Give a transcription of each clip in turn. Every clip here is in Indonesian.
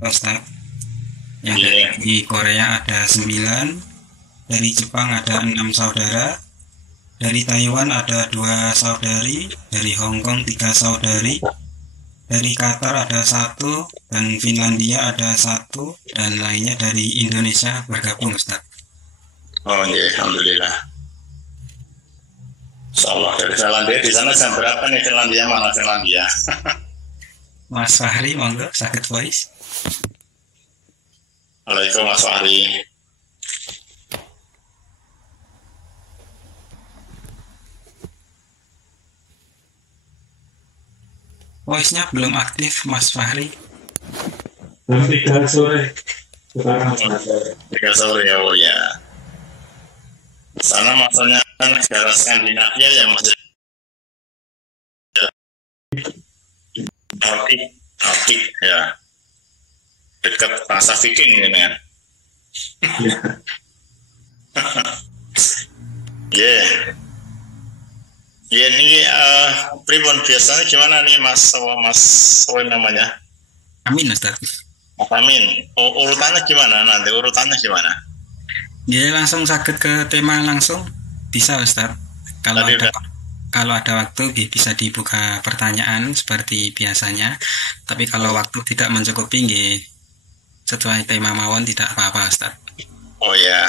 Ustaz. Yang Iya. dari Korea ada 9, dari Jepang ada 6 saudara, dari Taiwan ada 2 saudari, dari Hong Kong 3 saudari, dari Qatar ada satu, dan Finlandia ada satu, dan lainnya dari Indonesia bergabung, Ustaz. Oh iya, alhamdulillah. Insyaallah dari Finlandia. Di sana jam berapa nih Finlandia? Mana Finlandia? Mas Fahri, monggo, sakit voice. Waalaikumsalam Mas Fahri. Voice-nya belum aktif, Mas Fahri. Jam 3 sore sekarang. Tiga sore ya, oh ya. Sana maksudnya kan negara Skandinavia yang masih Arktik, Arktik ya, dekat bangsa Viking ini kan. Ya, ya ini pribon biasanya gimana nih Mas, Mas, apa namanya? Amin, Ustaz. Mas Amin. Urutannya gimana nanti? Urutannya gimana? Dia langsung sakit ke tema langsung, bisa, Ustaz. Kalau Tadi ada udah. kalau ada waktu bisa dibuka pertanyaan seperti biasanya. Tapi kalau waktu tidak mencukupi, nggih, sesuai tema mawon tidak apa-apa, Ustaz. Oh ya.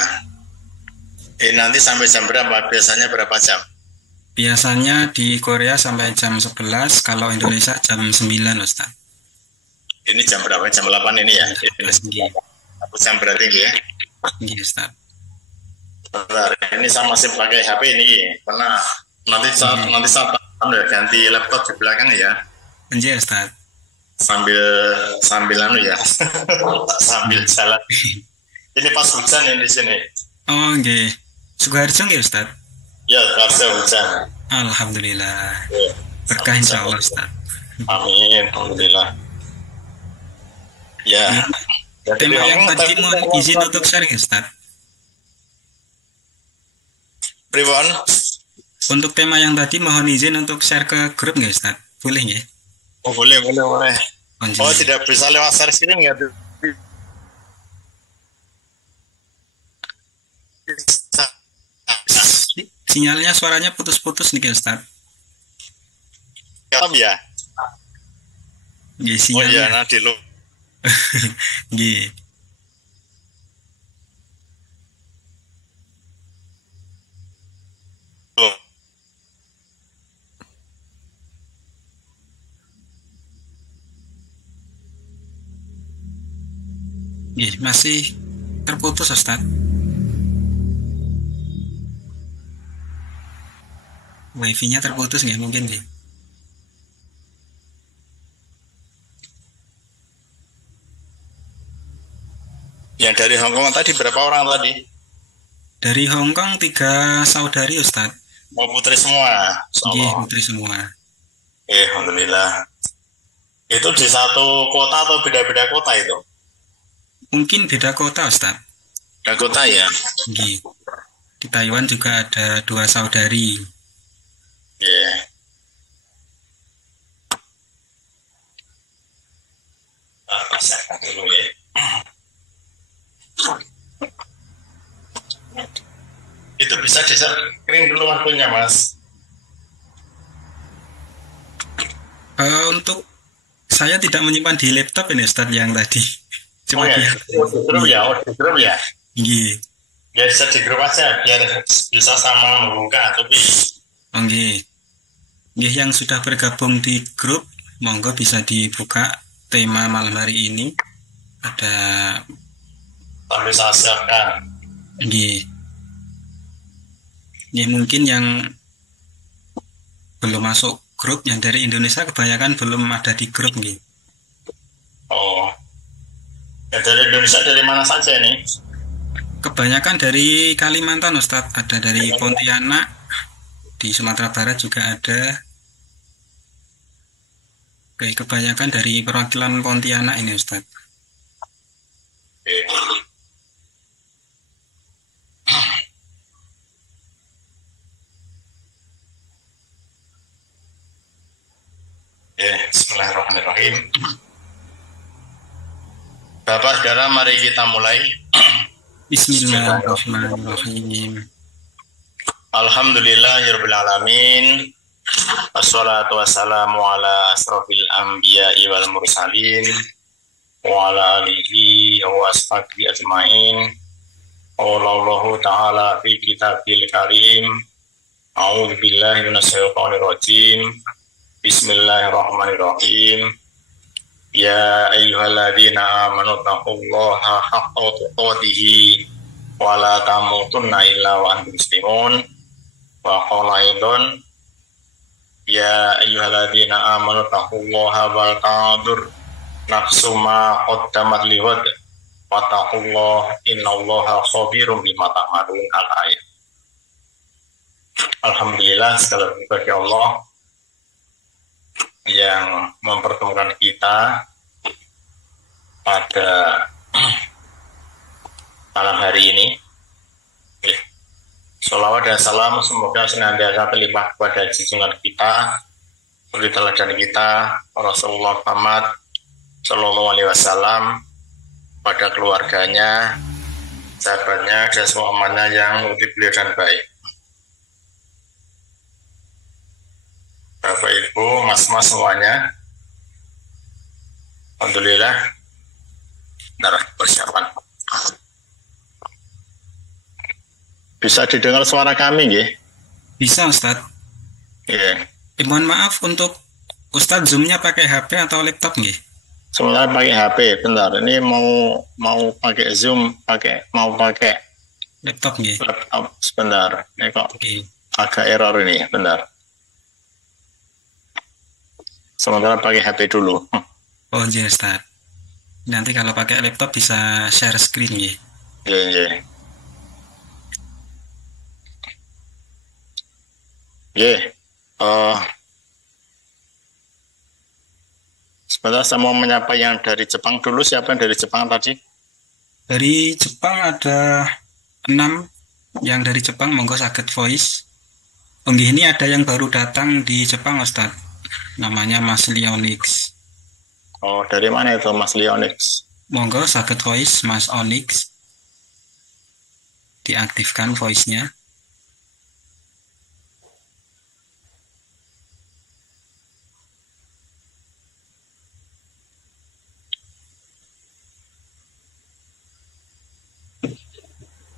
Nanti sampai jam berapa? Biasanya berapa jam? Biasanya di Korea sampai jam 11, kalau Indonesia jam 9, Ustaz. Ini jam berapa? Jam 8 ini ya? Ini 11, nggih. satu jam berarti ya? Nggih, Ustaz. Bentar, ini saya masih pakai HP ini. Karena nanti saat ganti laptop di belakang ya. Nggih, Ustaz. Sambil sambil anu ya. Sambil jalan. Ini pas hujan ini di sini. Oh, nggih. Sukoharjo nggih, Ustaz. Ya, harusnya hujan. Alhamdulillah. Ya, Berkah insya Allah, Ustaz. amin, alhamdulillah. Ya. Jadi Tema yang kamu tadi mohon izin untuk sharing, Ustaz. Pribon? Untuk tema yang tadi mohon izin untuk share ke grup nggak, Ustaz? Boleh nggih? Oh, boleh, boleh, boleh. Oh, Nggih. tidak bisa lewat share screen ya? Sinyalnya suaranya putus-putus nih, Ustaz. Ya. Nggih, Oh iya, sinyalnya. nanti lu. Nggih. Nggih, masih terputus, Ustaz. Wifi-nya terputus nggih mungkin nggih. Yang dari Hong Kong tadi berapa orang tadi? Dari Hong Kong 3 saudari, Ustaz. Mau putri semua. Nggih, Insyaallah. putri semua. Alhamdulillah. Itu di satu kota atau beda-beda kota itu? Mungkin beda kota, Ustaz. Beda kota ya? Nggih. Di Taiwan juga ada 2 saudari. Iya. Persiapkan dulu ya. Itu bisa di-screen dulu waktunya, Mas. Untuk saya tidak menyimpan di laptop ini, Ustaz, yang tadi. Oh Cuma ya, di di grup ya, di grup ya. Nggih. Ya bisa di grup aja biar bisa sama membuka tapi Oh, nggih. Nggih, yang sudah bergabung di grup, monggo bisa dibuka tema malam hari ini. Ada sambil saya siapkan. nggih. Nggih, mungkin yang belum masuk grup yang dari Indonesia kebanyakan belum ada di grup nggih. Oh, ya dari Indonesia dari mana saja nih? Kebanyakan dari Kalimantan, Ustadz. Ada dari Pontianak, di Sumatera Barat juga ada. Oke, kebanyakan dari perwakilan Pontianak ini, Ustadz. Oke. Bismillahirrahmanirrahim. Bapak saudara, mari kita mulai. Bismillahirrahmanirrahim. Alhamdulillahirabbil alamin. Wassalatu wassalamu ala asrofil anbiya'i wal mursalin wa ala alihi wa ashabihi ajmain. Allahu ta'ala fi kitabil karim. A'udzu billahi minasyaitonir rajim. Bismillahirrahmanirrahim. Ya ayyuhalladzina amanu taqullaha haqqa tuqatih wa la tamutunna illa wa antum muslimun. Wa qala aidan ya ayyuhalladzina amanu taqullaha wal tanzur nafsum ma qaddamat liwad wa taqullaha innallaha khabirum bima ta'malun. Al-ayat. Alhamdulillah, segala puji bagi Allah yang mempertemukan kita pada malam hari ini. Sholawat dan salam semoga senantiasa terlimpah kepada junjungan kita, suri teladan kita, Rasulullah Muhammad Sallallahu Alaihi Wasallam, pada keluarganya, sahabatnya, dan semua umatnya yang mengikuti beliau dan baik. Bapak Ibu, Mas-mas semuanya, alhamdulillah, darah persiapan. Bisa didengar suara kami, nggih? Bisa, Ustaz. Iya. Mohon maaf untuk Ustaz, Zoom-nya pakai HP atau laptop, nggih? Sementara pakai HP, bentar. Ini mau pakai Zoom, mau pakai Laptop, nggih. laptop, sebentar. Ini kok Oke. agak error ini, bentar. Sementara pakai HP dulu. Oh, iya, Ustaz. Nanti kalau pakai laptop bisa share screen, nggih. Iya, iya. Iya. Sebentar, saya mau menyapa yang dari Jepang dulu. Siapa yang dari Jepang tadi? Dari Jepang ada 6 yang dari Jepang, monggo saged voice. Oh, nggih, ini ada yang baru datang di Jepang, Ustaz. Namanya Mas Leonix. Oh, dari mana itu Mas Leonix? Monggo saged voice Mas Onyx. Diaktifkan voice-nya.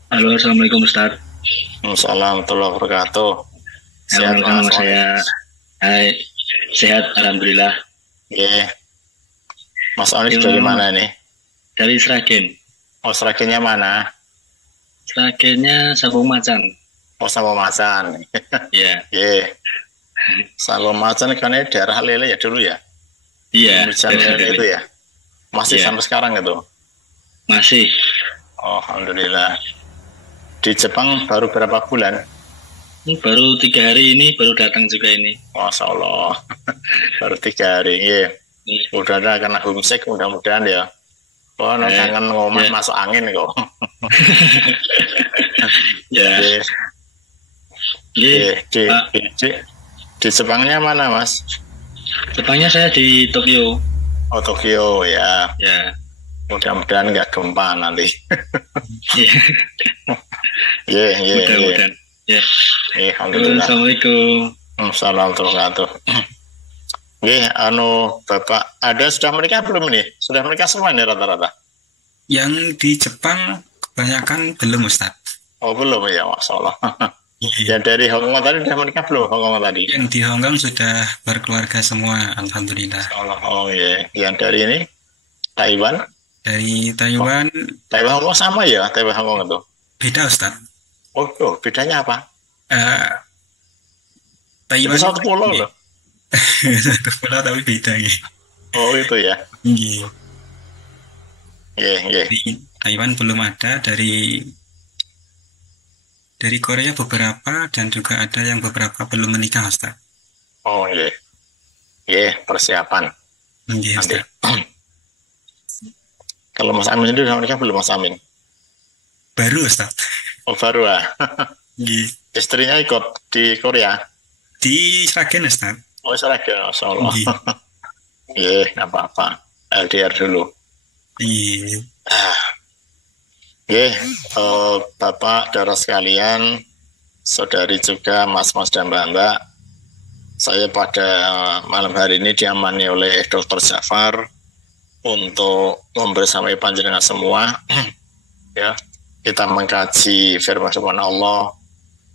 Halo, assalamualaikum Ustaz. Assalamualaikum warahmatullahi wabarakatuh. Sehat, Halo, Mas saya Hai, sehat alhamdulillah. Iya. Mas Onyx Iya. dari mana nih? Dari Sragen. Oh, Sragennya mana? Sragennya Sabung Macan. Oh, sama Macan. Iya. Iya. Sama Macan kan ini daerah Lele ya dulu ya? Iya. Misalnya itu ya? Masih Iya. sampai sekarang itu? Masih. Oh, alhamdulillah. Di Jepang baru berapa bulan? Baru 3 hari ini baru datang juga ini. Masya Allah. Baru 3 hari. Iya. Udah ada kena homesick mudah-mudahan ya. Oh, kangen ngomong Iya. masuk angin kok. Ya. Iya. Iya. Pak. Di Jepangnya mana, Mas? Jepangnya saya di Tokyo. Oh, Tokyo ya. Ya. Mudah-mudahan nggak gempa nanti. Iya. Iya, iya, iya. Mudah-mudahan. Ya. Iya, alhamdulillah. Assalamualaikum. Assalamualaikum warahmatullahi wabarakatuh. Nggih, Bapak ada sudah menikah belum ini? Sudah menikah semua ini rata-rata? Yang di Jepang kebanyakan belum, Ustaz. Oh, belum ya, Masya Allah. Iya. Yang dari Hong Kong tadi sudah menikah belum? Hong Kong tadi? Yang di Hong Kong sudah berkeluarga semua, alhamdulillah. Masya Allah. Oh iya. Yang dari ini Taiwan? Dari Taiwan Taiwan Hong Kong sama ya? Taiwan Hong Kong itu? beda, Ustaz. Oh, bedanya apa? Taiwan Itu satu pulau loh. satu pulau tapi beda, nggih. Oh, itu ya. Nggih. Iya, iya. Di Taiwan belum ada, dari Korea beberapa, dan juga ada yang beberapa belum menikah, Ustaz. Oh, iya. Iya, persiapan. Nggih, Nanti. Ustaz. Kalau Mas Amin itu sudah menikah belum, Mas Amin? Baru, Ustaz. Oh, baru ah. Nggih. Istrinya ikut di Korea? Di Sragen, Ustaz. Oh, Sragen, Masya Allah. Nggih. Iya, nggak apa-apa. LDR dulu. Iya. Oke, Bapak, saudara sekalian, saudari juga, mas-mas dan mbak-mbak, saya pada malam hari ini diamani oleh Dr. Jafar untuk membersamai panjenengan semua, ya, kita mengkaji firman Allah,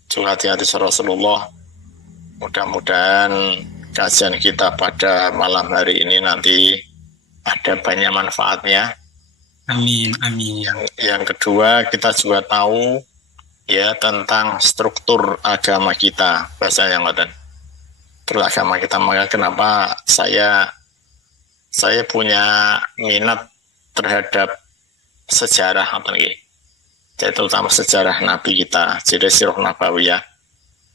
juga hati-hati Rasulullah. Mudah-mudahan kajian kita pada malam hari ini nanti ada banyak manfaatnya. Amin, amin. Yang kedua, kita juga tahu ya tentang struktur agama kita, bahasa yang ngoten. Struktur agama kita, maka kenapa saya punya minat terhadap sejarah apa nih? Jadi terutama sejarah Nabi kita, jadi sirah nabawiyah.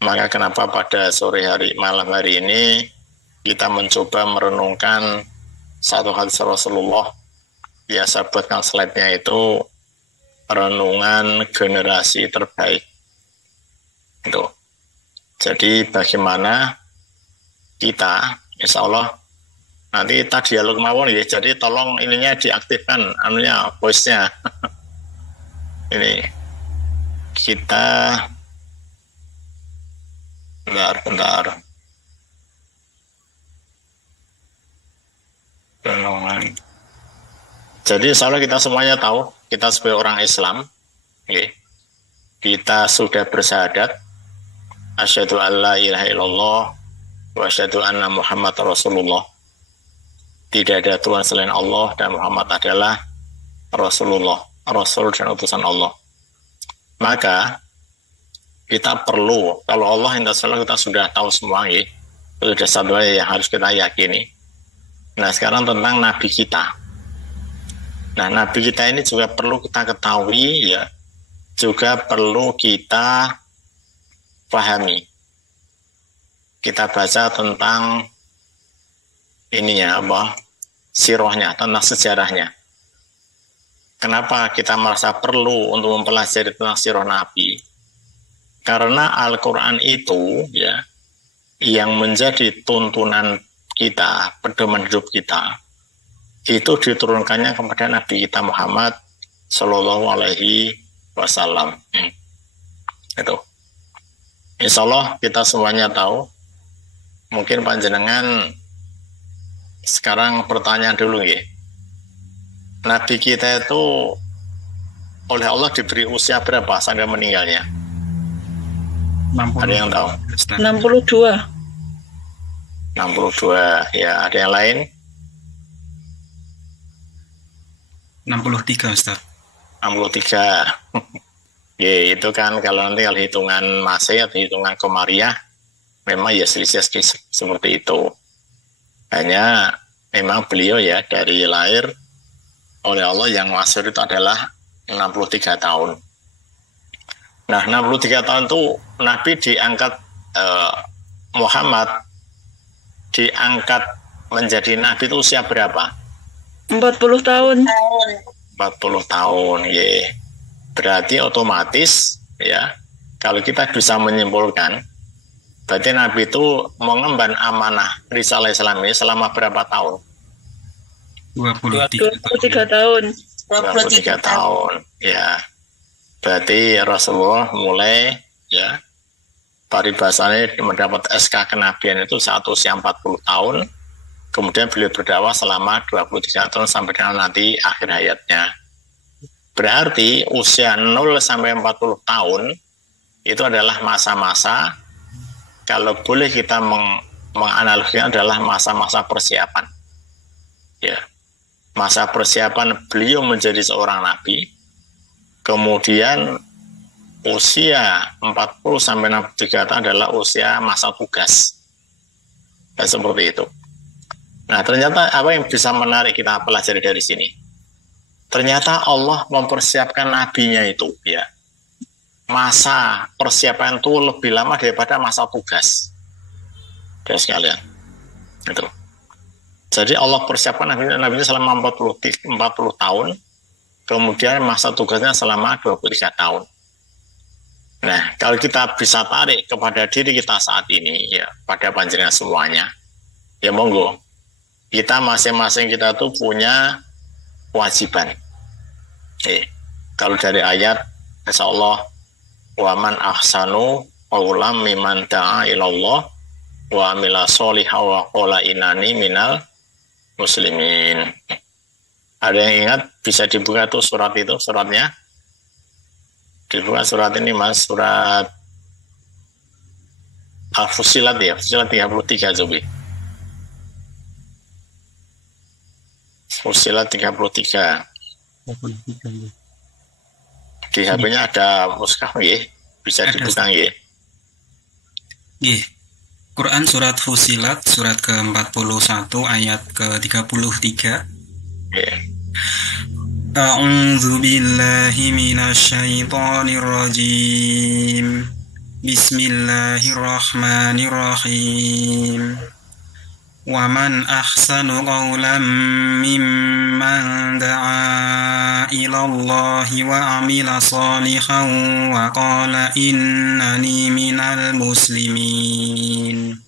Maka kenapa pada sore hari malam hari ini kita mencoba merenungkan satu hadis Rasulullah, ya saya buatkan slide-nya itu renungan generasi terbaik. Itu. Jadi bagaimana kita, insya Allah nanti kita dialog mawon ya. Jadi tolong ininya diaktifkan, anunya voice-nya. Ini kita bentar. Renungan. Jadi insya Allah kita semuanya tahu, kita sebagai orang Islam, okay, kita sudah bersyahadat, asyhadu an la ilaha illallah wa asyhadu anna Muhammad Rasulullah. Tidak ada Tuhan selain Allah dan Muhammad adalah Rasulullah, Rasul dan utusan Allah. Maka kita perlu, kalau Allah insya Allah kita sudah tahu semua, okay, itu sudah satu yang harus kita yakini. Nah sekarang tentang Nabi kita. Nah Nabi kita ini juga perlu kita ketahui ya, juga perlu kita pahami. Kita baca tentang ininya apa, sirahnya, tentang sejarahnya. Kenapa kita merasa perlu untuk mempelajari tentang sirah Nabi? Karena Al-Quran itu ya, yang menjadi tuntunan kita, pedoman hidup kita, itu diturunkannya kepada Nabi kita Muhammad Sallallahu Alaihi Wasallam. Itu. Insya Allah kita semuanya tahu. Mungkin panjenengan sekarang pertanyaan dulu ya. Nabi kita itu oleh Allah diberi usia berapa sampai meninggalnya? 60. Ada yang tahu? 62. 62, ya ada yang lain? 63 Ustaz. 63. Ya itu kan kalau nanti kalau hitungan Masehi atau hitungan Komariah memang ya selisih seperti itu. Hanya memang beliau ya dari lahir oleh Allah yang masyhur itu adalah 63 tahun. Nah 63 tahun itu Nabi diangkat Muhammad diangkat menjadi Nabi itu usia berapa? 40 tahun. 40 tahun, ya. Berarti otomatis, ya, kalau kita bisa menyimpulkan, berarti Nabi itu mengemban amanah risalah Islam ini selama berapa tahun? 23 tahun. 23 tahun, ya. Berarti Rasulullah mulai, ya, paribasanya mendapat SK kenabian itu saat usia 40 tahun, kemudian beliau berdakwah selama 23 tahun sampai dengan nanti akhir hayatnya. Berarti usia 0 sampai 40 tahun itu adalah masa-masa, kalau boleh kita menganalogikan adalah masa-masa persiapan. Ya. Masa persiapan beliau menjadi seorang nabi, kemudian usia 40 sampai 63 tahun adalah usia masa tugas. Dan seperti itu. Nah, ternyata apa yang bisa menarik kita pelajari dari sini? Ternyata Allah mempersiapkan nabinya itu, ya. Masa persiapan itu lebih lama daripada masa tugas. Dari sekalian. Itu. Jadi Allah persiapkan nabinya selama 40 tahun, kemudian masa tugasnya selama 23 tahun. Nah, kalau kita bisa tarik kepada diri kita saat ini, ya, pada panjenengan semuanya, ya monggo, kita masing-masing kita tuh punya kewajiban. Kalau dari ayat, insya Allah, waman ahsanu qawlam mimman da'a ilallah wa amila sholiha wa qala inani minal muslimin. Ada yang ingat? Bisa dibuka tuh surat itu, suratnya. Dibuka surat ini mas, surat Al-Fussilat ya, Fussilat 33 Zobi. Fussilat 33. Di HP-nya ada mushaf nggih, bisa dibuka nggih. Nggih. Quran surat Fussilat surat ke-41 ayat ke-33. Nggih. A'udzu billahi minasy syaithanir rajim. Bismillahirrahmanirrahim. Wa man ahsanu qawlan mimman da'a ila Allahi wa amila shalihan wa qala innani minal muslimin.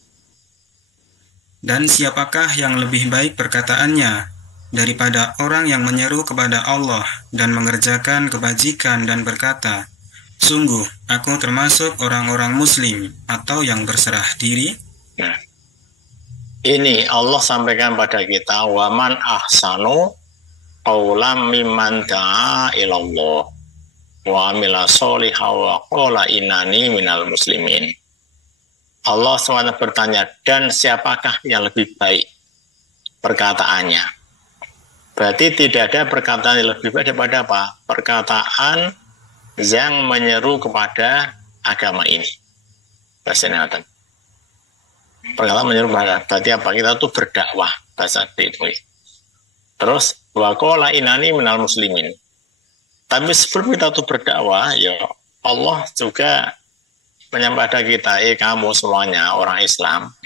Dan siapakah yang lebih baik perkataannya daripada orang yang menyeru kepada Allah dan mengerjakan kebajikan dan berkata, sungguh aku termasuk orang-orang muslim atau yang berserah diri? Nah, ini Allah sampaikan pada kita, waman ahsanu qawlam mimman da'a ilallah wa amila sholiha wa qala innani minal muslimin. Allah SWT bertanya, dan siapakah yang lebih baik perkataannya? Berarti tidak ada perkataan yang lebih baik daripada apa? Perkataan yang menyeru kepada agama ini. Bahasanya apa? Perkataan menyeru kepada, berarti apa? Kita tuh berdakwah, bahasa itu. Terus wa qala inani minal muslimin. Tapi sebelum kita tuh berdakwah, ya Allah juga menyampaikan kita, kamu semuanya orang Islam,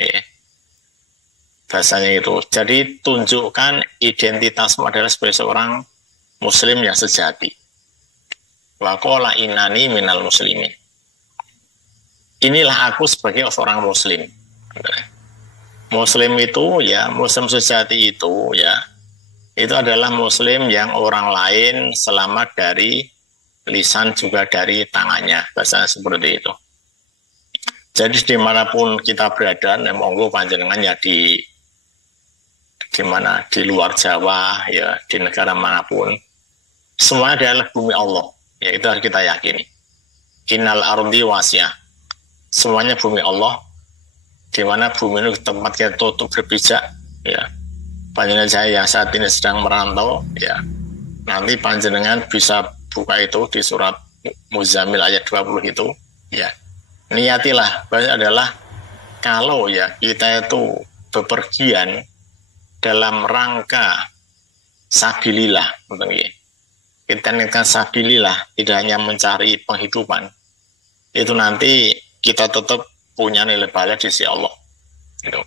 bahasanya itu. Jadi tunjukkan identitasmu adalah sebagai seorang muslim yang sejati. Wa qala innani minal muslimin. Inilah aku sebagai seorang muslim. Muslim itu ya, muslim sejati itu ya, itu adalah muslim yang orang lain selamat dari lisan juga dari tangannya, bahasa seperti itu. Jadi dimanapun kita berada, monggo panjenengan ya di mana, di luar Jawa ya, di negara manapun, semua adalah bumi Allah, ya itu harus kita yakini. Innal ardi wasi'ah, semuanya bumi Allah, di mana bumi itu tempat kita tutup berpijak, ya. Panjenengan saya yang saat ini sedang merantau, ya, nanti panjenengan bisa buka itu di surat Muzammil ayat 20 itu, ya. Niatilah, adalah kalau ya kita itu bepergian dalam rangka sabilillah, kita niatkan sabilillah, tidak hanya mencari penghidupan, itu nanti kita tetap punya nilai pahala di sisi Allah. Gitu.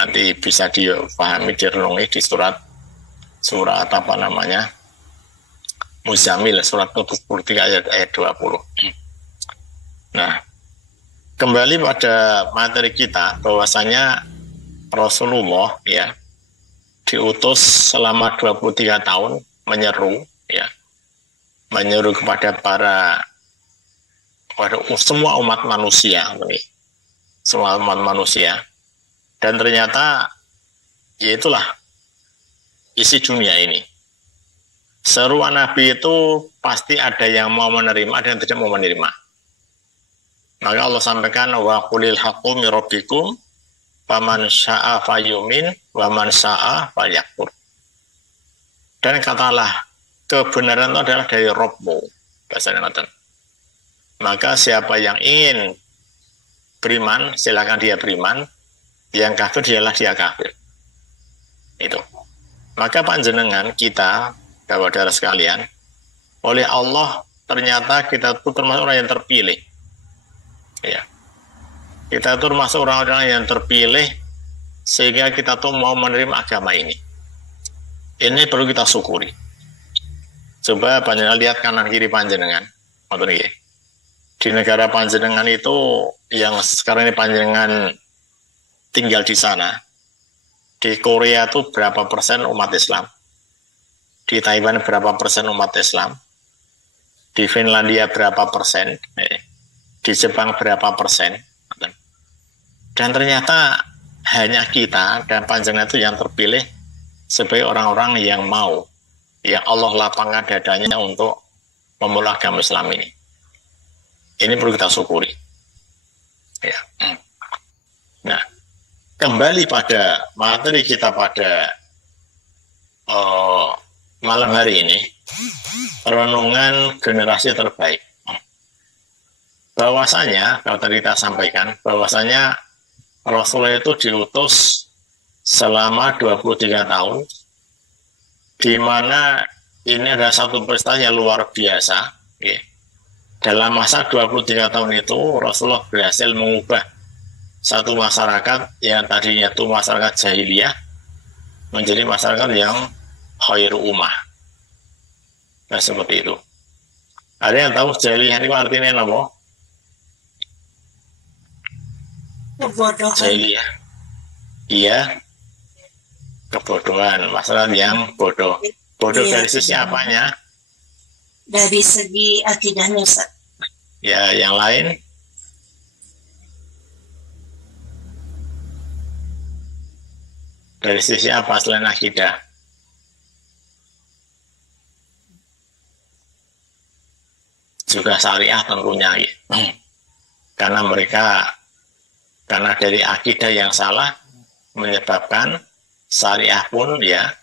Nanti bisa dipahami, direnungi di surat apa namanya, Muzammil surat 23 ayat 20. Nah, kembali pada materi kita, bahwasanya Rasulullah ya diutus selama 23 tahun menyeru kepada semua umat manusia, semua umat manusia, dan ternyata ya itulah isi dunia ini. Seruan Nabi itu pasti ada yang mau menerima, ada yang tidak mau menerima. Maka Allah sampaikan, wa qulil haqqu mir rabbikum faman syaa'a fayumin wa man syaa'a falyakfur. Dan katalah, kebenaran itu adalah dari Rabbmu, bahasanya ngoten. Maka siapa yang ingin beriman, silakan dia beriman, yang kafir dialah dia kafir. Itu. Maka panjenengan kita, saudara sekalian, oleh Allah ternyata kita itu termasuk orang yang terpilih. Ya. Kita itu termasuk orang-orang yang terpilih sehingga kita tuh mau menerima agama ini. Ini perlu kita syukuri. Coba panjenengan lihat kanan kiri panjenengan. Di negara panjenengan itu yang sekarang ini panjenengan tinggal di sana, di Korea itu berapa persen umat Islam? Di Taiwan berapa persen umat Islam? Di Finlandia berapa persen? Di Jepang berapa persen? Dan ternyata hanya kita dan panjenengan itu yang terpilih sebagai orang-orang yang mau, yang Allah lapangkan dadanya untuk memulai agama Islam ini. Ini perlu kita syukuri. Ya. Nah, kembali pada materi kita pada malam hari ini, renungan generasi terbaik. Bahwasanya, kalau tadi kita sampaikan, bahwasanya Rasulullah itu diutus selama 23 tahun, di mana ini adalah satu peristiwa yang luar biasa. Okay. Dalam masa 23 tahun itu, Rasulullah berhasil mengubah satu masyarakat yang tadinya itu masyarakat jahiliyah menjadi masyarakat yang khairu ummah. Nah, seperti itu. Ada yang tahu jahiliyah itu artinya apa? Kebodohan. Jahiliyah. Iya. Kebodohan, masyarakat yang bodoh. Bodoh Iya. dari sisi apanya? Dari segi akidahnya, Ustaz. Ya, yang lain? Dari sisi apa selain akidah? Juga syariah tentunya. Ya. Karena dari akidah yang salah menyebabkan syariah pun ya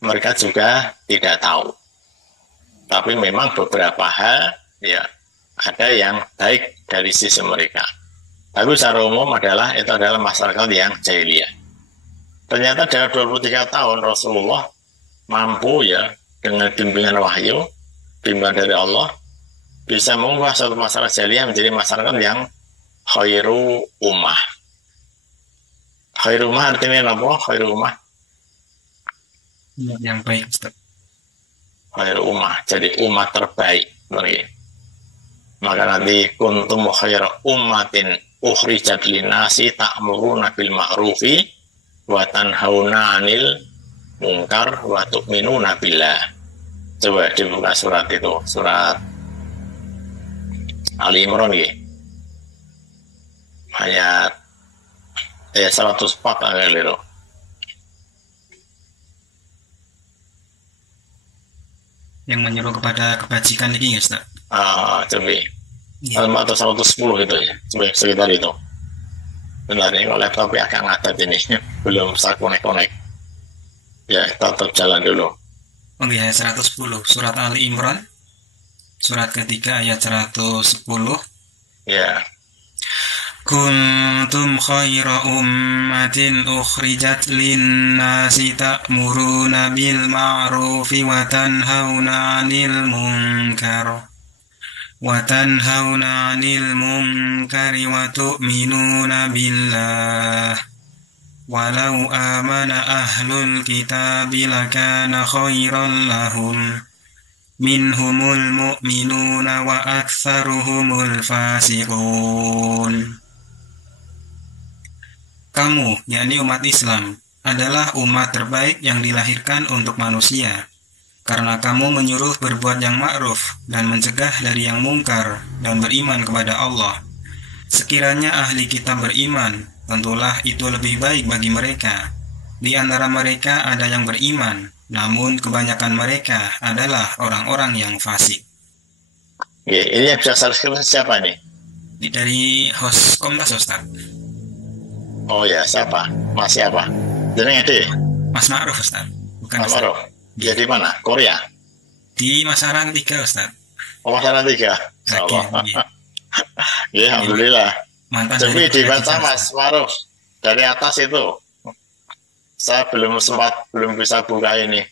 mereka juga tidak tahu. Tapi memang beberapa hal ya ada yang baik dari sisi mereka. Tapi secara umum itu adalah masyarakat yang jahiliyah. Ternyata dalam 23 tahun Rasulullah mampu ya dengan bimbingan wahyu, bimbingan dari Allah, bisa mengubah satu masyarakat jahiliyah menjadi masyarakat yang khairu ummah. Khairu ummah artinya apa? Khairu ummah. Yang baik, Ustaz. Khairu ummah, jadi umat terbaik. Maka nanti kuntum khairu ummatin ukhrijat linnasi ta'muruna bil ma'rufi wa tanhauna 'anil munkar wa tu'minuna billah. Coba dibuka surat itu, surat Ali Imran ya. Ayat 104 ayat itu. Yang menyuruh kepada kebajikan ini, Ustaz. Coba. Ya. Atau 110 gitu ya. Coba sekitar itu. Benar ini kalau laptopnya agak ngadat ini. Belum bisa konek-konek. Ya, tetap jalan dulu. Oh iya, 110. Surat Ali Imran. Surat ketiga ayat 110. Ya. Kuntum khaira ummatin ukhrijat linnasi ta'muruna bil ma'rufi wa tanhauna 'anil munkar wa tu'minuna billah walau amana ahlul kitabi lakana khairan lahum minhumul mu'minuna wa aktsaruhumul fasiqun. Kamu, yakni umat Islam, adalah umat terbaik yang dilahirkan untuk manusia, karena kamu menyuruh berbuat yang ma'ruf dan mencegah dari yang mungkar dan beriman kepada Allah. Sekiranya ahli kitab beriman, tentulah itu lebih baik bagi mereka. Di antara mereka ada yang beriman, namun kebanyakan mereka adalah orang-orang yang fasik. Ya, ini yang bisa salah siapa nih? Dari host Komnas, Ustaz. Oh ya, siapa? Mas siapa? Jeneng itu? Mas Ma'ruf, Ustaz. Bukan Mas Ustaz. Ma'ruf. Ya di mana? Korea? Di Masaran 3, Ustaz. Oh, Masaran 3. Zaki, iya. Ya, alhamdulillah. Mantan Tapi dari dibaca Korea, Mas Ma'ruf dari atas itu. Saya belum bisa buka ini.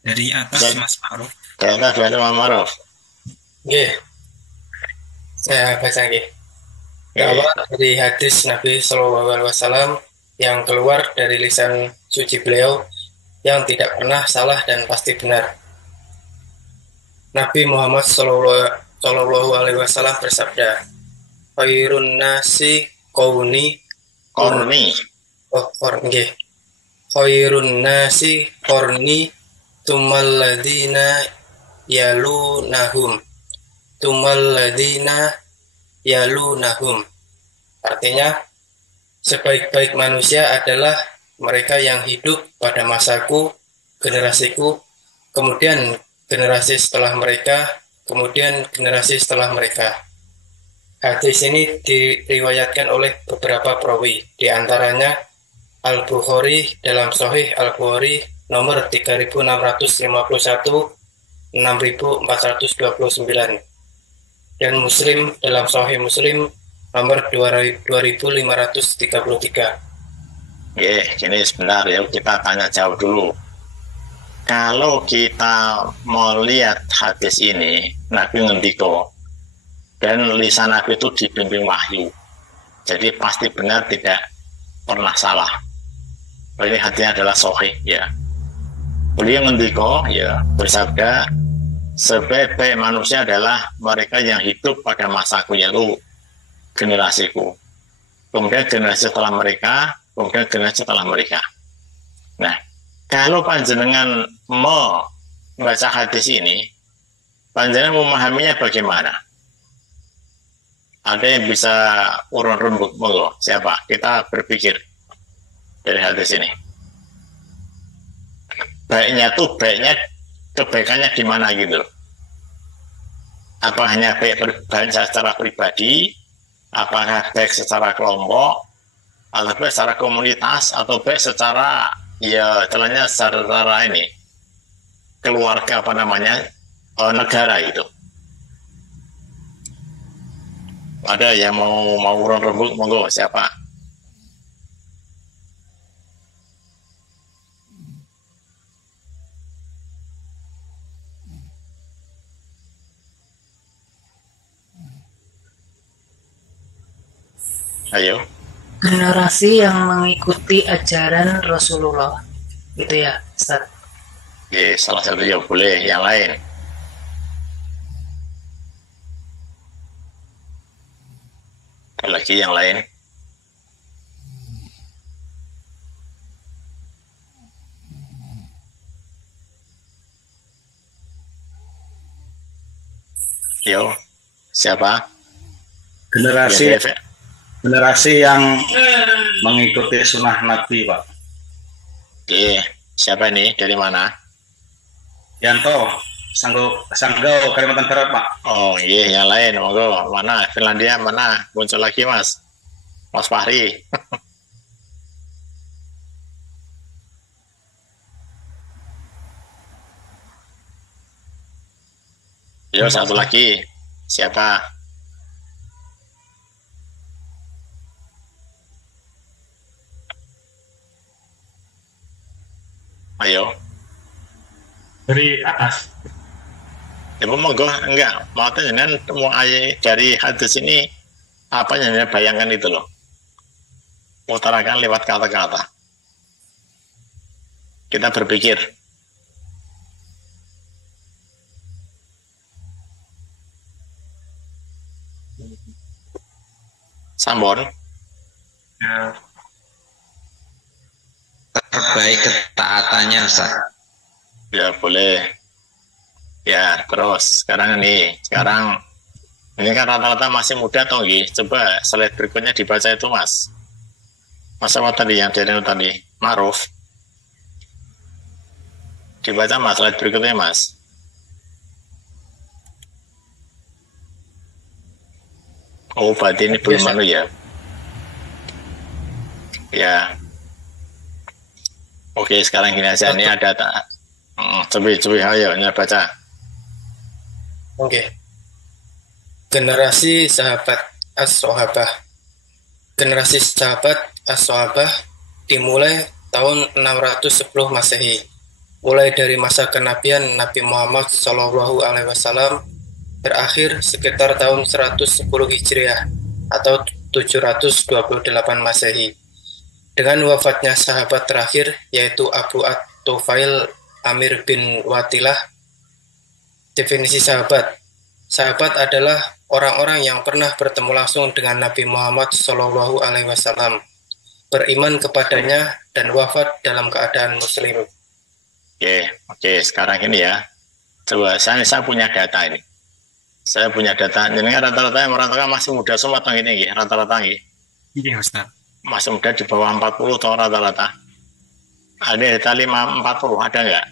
Dari atas Dan- Mas Ma'ruf. Dari atas baca Mas Ma'ruf. Nggih. Saya baca nggih. Bahwa dari hadis Nabi Shallallahu Alaihi Wasallam yang keluar dari lisan suci beliau yang tidak pernah salah dan pasti benar. Nabi Muhammad Shallallahu Alaihi Wasallam bersabda, "Khairun nasi korni." Korni. Nggih. khairun nasi qarni tsummal ladzina yalunahum artinya sebaik-baik manusia adalah mereka yang hidup pada masaku, generasiku, kemudian generasi setelah mereka, kemudian generasi setelah mereka. Hadis ini diriwayatkan oleh beberapa perawi, di antaranya Al-Bukhari dalam Sahih Al-Bukhari nomor 3651, 6429, dan Muslim dalam Sahih Muslim nomor 2533. Gini sebentar ya, kita tanya jawab dulu. Kalau kita mau lihat hadis ini, Nabi ngendiko, dan lisan Nabi itu dibimbing wahyu, jadi pasti benar, tidak pernah salah. Ini hadisnya adalah sahih ya. Beliau ngendiko ya, bersabda, sebaik-baik manusia adalah mereka yang hidup pada masaku, yaitu generasiku, kemudian generasi setelah mereka, kemudian generasi setelah mereka. Nah, kalau panjenengan membaca hadis ini, panjenengan memahaminya bagaimana? Ada yang bisa urun rembuk, monggo. Siapa? Kita berpikir dari hadis ini. Baiknya kebaikannya di mana gitu? Apa hanya baik secara pribadi? Apakah baik secara kelompok? Atau baik secara komunitas? Atau baik secara secara ini keluarga, negara itu? Ada yang mau urun rembuk, monggo. Siapa? Ayo. Generasi yang mengikuti ajaran Rasulullah, gitu ya, Ustaz? Oke, salah satu ya boleh, yang lain. Ada lagi yang lain? Yo, siapa? Generasi yang mengikuti sunnah Nabi, Pak. Oke, siapa ini? Dari mana? Yanto, Sanggau, Kalimantan Barat, Pak. Oh iya, yang lain, monggo. Mana? Finlandia mana? Muncul lagi, Mas Fahri. Yo, satu lagi. Siapa? Ayo. Dari atas. Ya monggo, enggak. Mau tanya mau dari hadis ini apa yang bayangkan itu loh. Utarakan lewat kata-kata. Kita berpikir. Sambon. Ya. Terbaik ketaatannya, Ustaz. Ya boleh. Ya terus sekarang ini kan rata-rata masih muda toh nggih. Coba slide berikutnya dibaca itu, Mas. Mas apa tadi yang dari tadi? Ma'ruf. Dibaca Mas slide berikutnya, Mas. Oh, berarti ini belum anu ya. Ya. Oke, sekarang gini aja, ini ada coba ayo baca. Oke. Generasi sahabat as-sahabah. Generasi sahabat as-sahabah dimulai tahun 610 Masehi. Mulai dari masa kenabian Nabi Muhammad SAW berakhir sekitar tahun 110 Hijriah atau 728 Masehi. Dengan wafatnya sahabat terakhir, yaitu Abu At-Tufail Amir bin Watilah. Definisi sahabat. Sahabat adalah orang-orang yang pernah bertemu langsung dengan Nabi Muhammad SAW. beriman kepadanya dan wafat dalam keadaan muslim. Oke, sekarang ini ya. Coba saya punya data ini. Saya punya data. Ini rata-rata yang merantaukan masih muda semua tahun ini, rata-rata ini. Iya, Ustaz. Masih muda di bawah 40 tahun rata-rata. Ada data 40, ada nggak?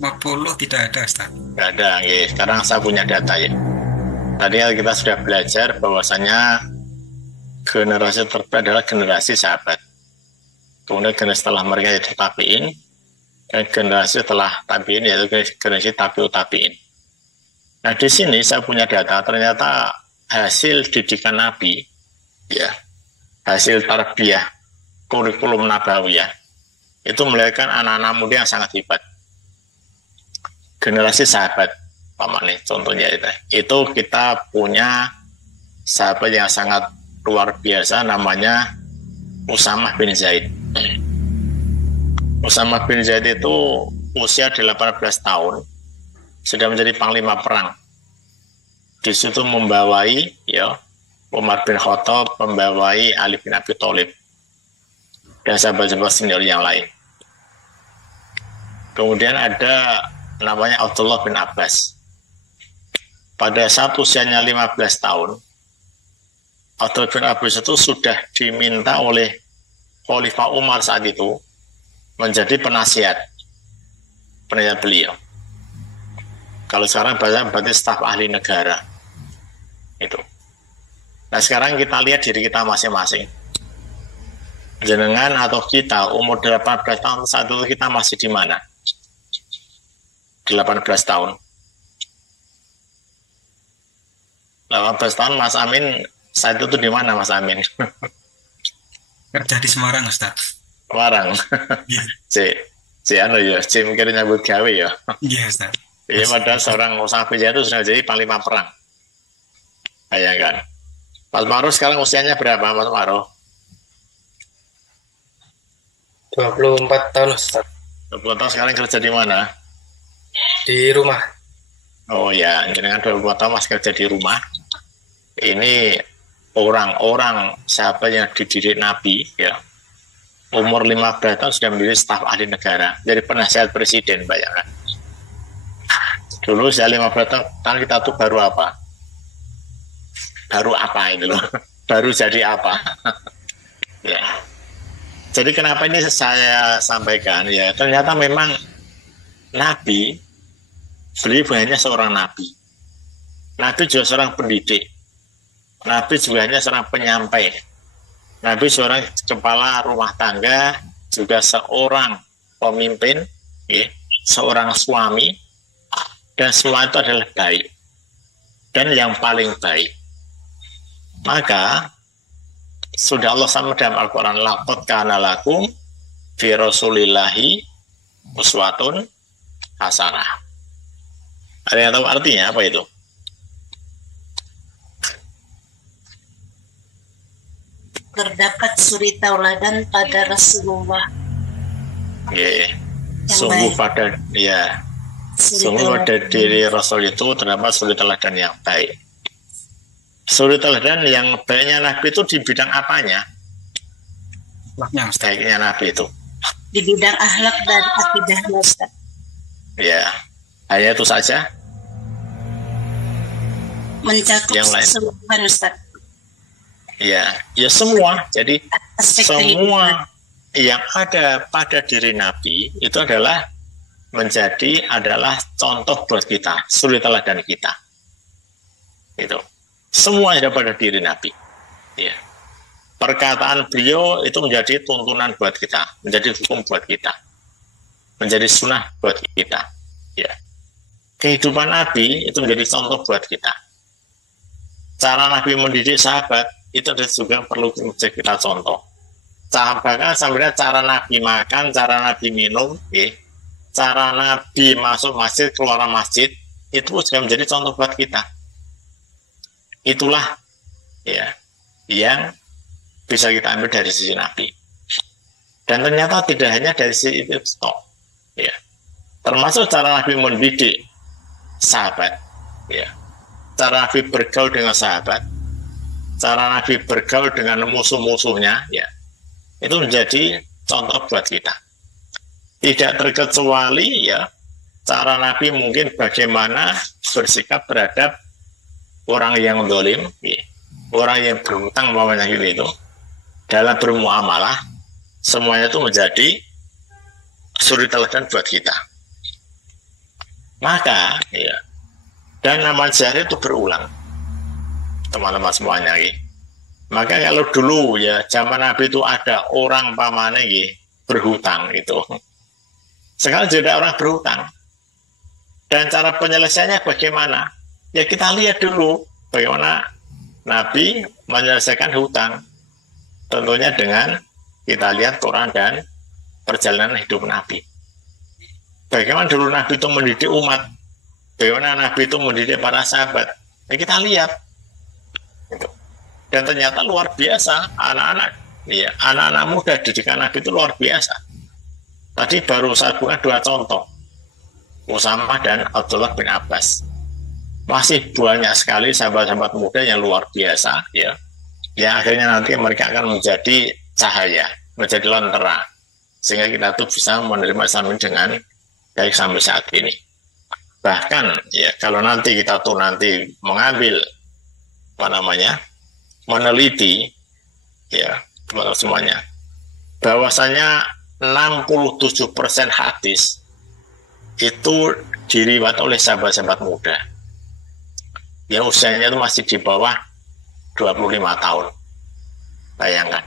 50 tidak ada, Ustaz. Nggak ada. Sekarang saya punya data ya. Tadi kita sudah belajar bahwasanya generasi terbaik adalah generasi sahabat. Kemudian generasi setelah mereka yaitu tabiin, dan generasi setelah tabiin yaitu generasi tabiut tabiin. Nah di sini saya punya data, ternyata hasil didikan Nabi, ya, hasil tarbiyah, kurikulum nabawiyah, itu melahirkan anak-anak muda yang sangat hebat. Generasi sahabat, paman, contohnya itu kita punya sahabat yang sangat luar biasa, namanya Usamah bin Zaid. Usamah bin Zaid itu usia 18 tahun, sudah menjadi panglima perang. Di situ membawai Umar bin Khattab, membawai Ali bin Abi Thalib dan sahabat-sahabat senior yang lain. Kemudian ada namanya Abdullah bin Abbas. Pada saat usianya 15 tahun, Abdullah bin Abbas itu sudah diminta oleh Khalifah Umar saat itu menjadi penasihat beliau. Kalau sekarang berarti staf ahli negara. Itu. Nah sekarang kita lihat diri kita masing-masing. Jenengan atau kita umur 18 tahun saat itu kita masih di mana? 18 tahun. 18 tahun Mas Amin saat itu di mana Mas Amin? Kerja di Semarang, Ustaz. Semarang. Si mungkin nyambut gawe ya. Iya, Ustaz. Iya, padahal seorang Usamah bin Zaid itu sudah jadi panglima perang. Bayangkan. Mas Maro sekarang usianya berapa, Mas Maro? 24 tahun, Ustaz. 20 tahun sekarang kerja di mana? Di rumah. Oh ya, dengan 20 tahun masih kerja di rumah. Ini orang-orang sahabat yang dididik Nabi, ya. Umur 15 tahun sudah menjadi staf ahli negara. Jadi penasihat presiden, bayangkan. Dulu saya 15 tahun kita tuh baru apa? Baru apa ini loh? Baru jadi apa? Ya. Jadi kenapa ini saya sampaikan? Ya, ternyata memang Nabi, beliau bukan hanya seorang Nabi. Nabi juga seorang pendidik. Nabi juga hanya seorang penyampai. Nabi seorang kepala rumah tangga, juga seorang pemimpin, ya, seorang suami, dan semua itu adalah baik dan yang paling baik. Maka sudah Allah sama dalam Al-Quran, laqad kana lakum fi rasulillahi uswatun hasanah. Ada yang tahu artinya apa itu? Terdapat suri tauladan pada Rasulullah. Sungguh pada sungguh pada diri Rasul itu terdapat suri teladan yang baik. Suri teladan yang baiknya Nabi itu di bidang apanya? Baiknya Nabi itu di bidang akhlak dan akidah, Ustaz. Ya, hanya itu saja. Mencakup yang lain. semua, Ustaz. Ya semua. Jadi Aspek semua yang ada pada diri Nabi itu adalah contoh buat kita, suri teladan kita. Itu semua yang ada pada diri Nabi. Ya. Perkataan beliau itu menjadi tuntunan buat kita, menjadi hukum buat kita, menjadi sunnah buat kita. Ya. Kehidupan Nabi itu menjadi contoh buat kita. Cara Nabi mendidik sahabat itu juga perlu kita contoh. Bahkan sampai cara Nabi makan, cara Nabi minum, cara Nabi masuk masjid, keluar masjid, itu juga menjadi contoh buat kita. Itulah yang bisa kita ambil dari sisi Nabi. Dan ternyata tidak hanya dari sisi itu stok. Ya. Termasuk cara Nabi mendidik sahabat. Ya. Cara Nabi bergaul dengan sahabat. Cara Nabi bergaul dengan musuh-musuhnya. Ya. itu menjadi contoh buat kita. Tidak terkecuali ya cara Nabi mungkin bagaimana bersikap terhadap orang yang zalim, ya, orang yang berhutang umpamanya itu dalam bermuamalah, semuanya itu menjadi suri teladan buat kita. Maka ya, dan amal jari itu berulang, teman-teman semuanya ya. Maka kalau dulu ya zaman Nabi itu ada orang pamane ya, berhutang itu, sekarang juga orang berhutang. Dan cara penyelesaiannya bagaimana? Ya kita lihat dulu bagaimana Nabi menyelesaikan hutang. Tentunya dengan kita lihat Quran dan perjalanan hidup Nabi. Bagaimana dulu Nabi itu mendidik umat, bagaimana Nabi itu mendidik para sahabat. Ya kita lihat. Dan ternyata luar biasa anak-anak, ya anak-anak muda didikan Nabi itu luar biasa. Tadi baru saya buka 2 contoh, Usamah dan Abdullah bin Abbas. Masih banyak sekali sahabat-sahabat muda yang luar biasa, ya. Yang akhirnya nanti mereka akan menjadi cahaya, menjadi lentera, sehingga kita tuh bisa menerima Islam dengan baik sampai saat ini. Bahkan ya kalau nanti kita tuh nanti mengambil meneliti ya semuanya, bahwasanya 67% hadis itu diriwayat oleh sahabat-sahabat muda yang usianya itu masih di bawah 25 tahun. Bayangkan.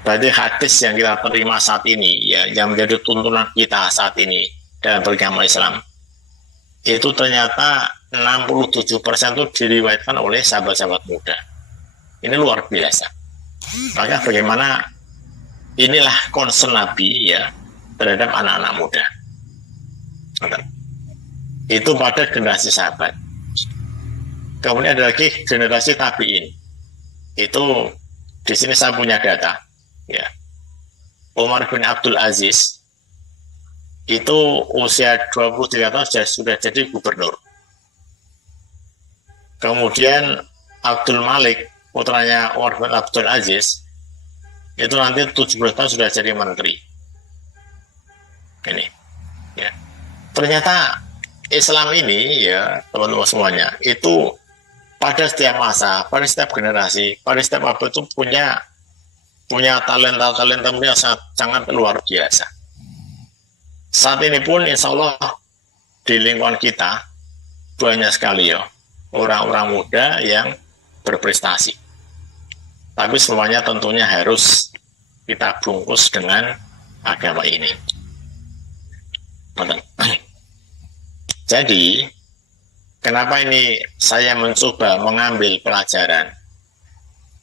Berarti hadis yang kita terima saat ini, ya, yang menjadi tuntunan kita saat ini dalam beragama Islam, itu ternyata 67% itu diriwayatkan oleh sahabat-sahabat muda. Ini luar biasa. Maka bagaimana inilah concern Nabi ya terhadap anak-anak muda. Itu pada generasi sahabat. Kemudian ada lagi generasi tabi'in. Itu di sini saya punya data. Ya, Umar bin Abdul Aziz itu usia 23 tahun sudah jadi gubernur. Kemudian Abdul Malik, putranya Umar bin Abdul Aziz, itu nanti 17 tahun sudah jadi menteri. Ini, ya. Ternyata Islam ini ya teman-teman semuanya itu pada setiap masa, pada setiap generasi, pada setiap abad itu punya talenta yang sangat luar biasa. Saat ini pun insya Allah di lingkungan kita banyak sekali ya orang-orang muda yang berprestasi. Tapi semuanya tentunya harus kita bungkus dengan agama ini. Jadi kenapa ini saya mencoba mengambil pelajaran?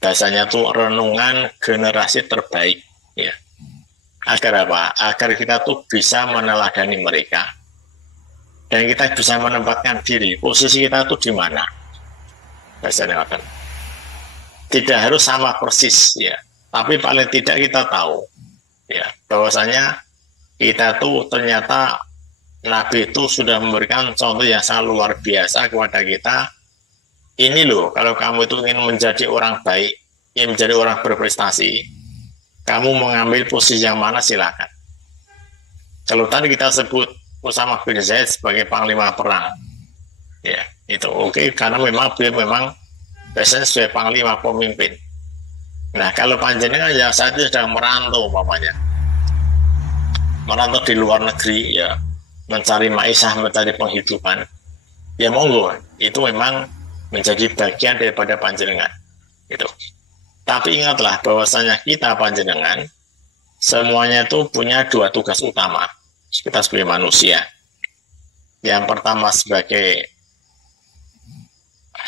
Bahasanya tuh renungan generasi terbaik, ya. Agar apa? Agar kita tuh bisa meneladani mereka dan kita bisa menempatkan diri, posisi kita tuh di mana. Bahasanya akan tidak harus sama persis, ya. Tapi paling tidak kita tahu, ya, bahwasanya kita tuh ternyata Nabi itu sudah memberikan contoh yang sangat luar biasa kepada kita. Ini loh, kalau kamu itu ingin menjadi orang baik, ingin menjadi orang berprestasi, kamu mengambil posisi yang mana silakan. Kalau tadi kita sebut Usamah bin Zaid sebagai panglima perang, ya itu oke, karena memang beliau memang biasanya sebagai panglima pemimpin. Nah kalau panjenengan yang saat itu sedang merantau, merantau di luar negeri, ya mencari maisha, mencari penghidupan, ya monggo, itu memang menjadi bagian daripada panjenengan gitu. Tapi ingatlah bahwasanya kita panjenengan semuanya itu punya 2 tugas utama kita sebagai manusia. Yang pertama sebagai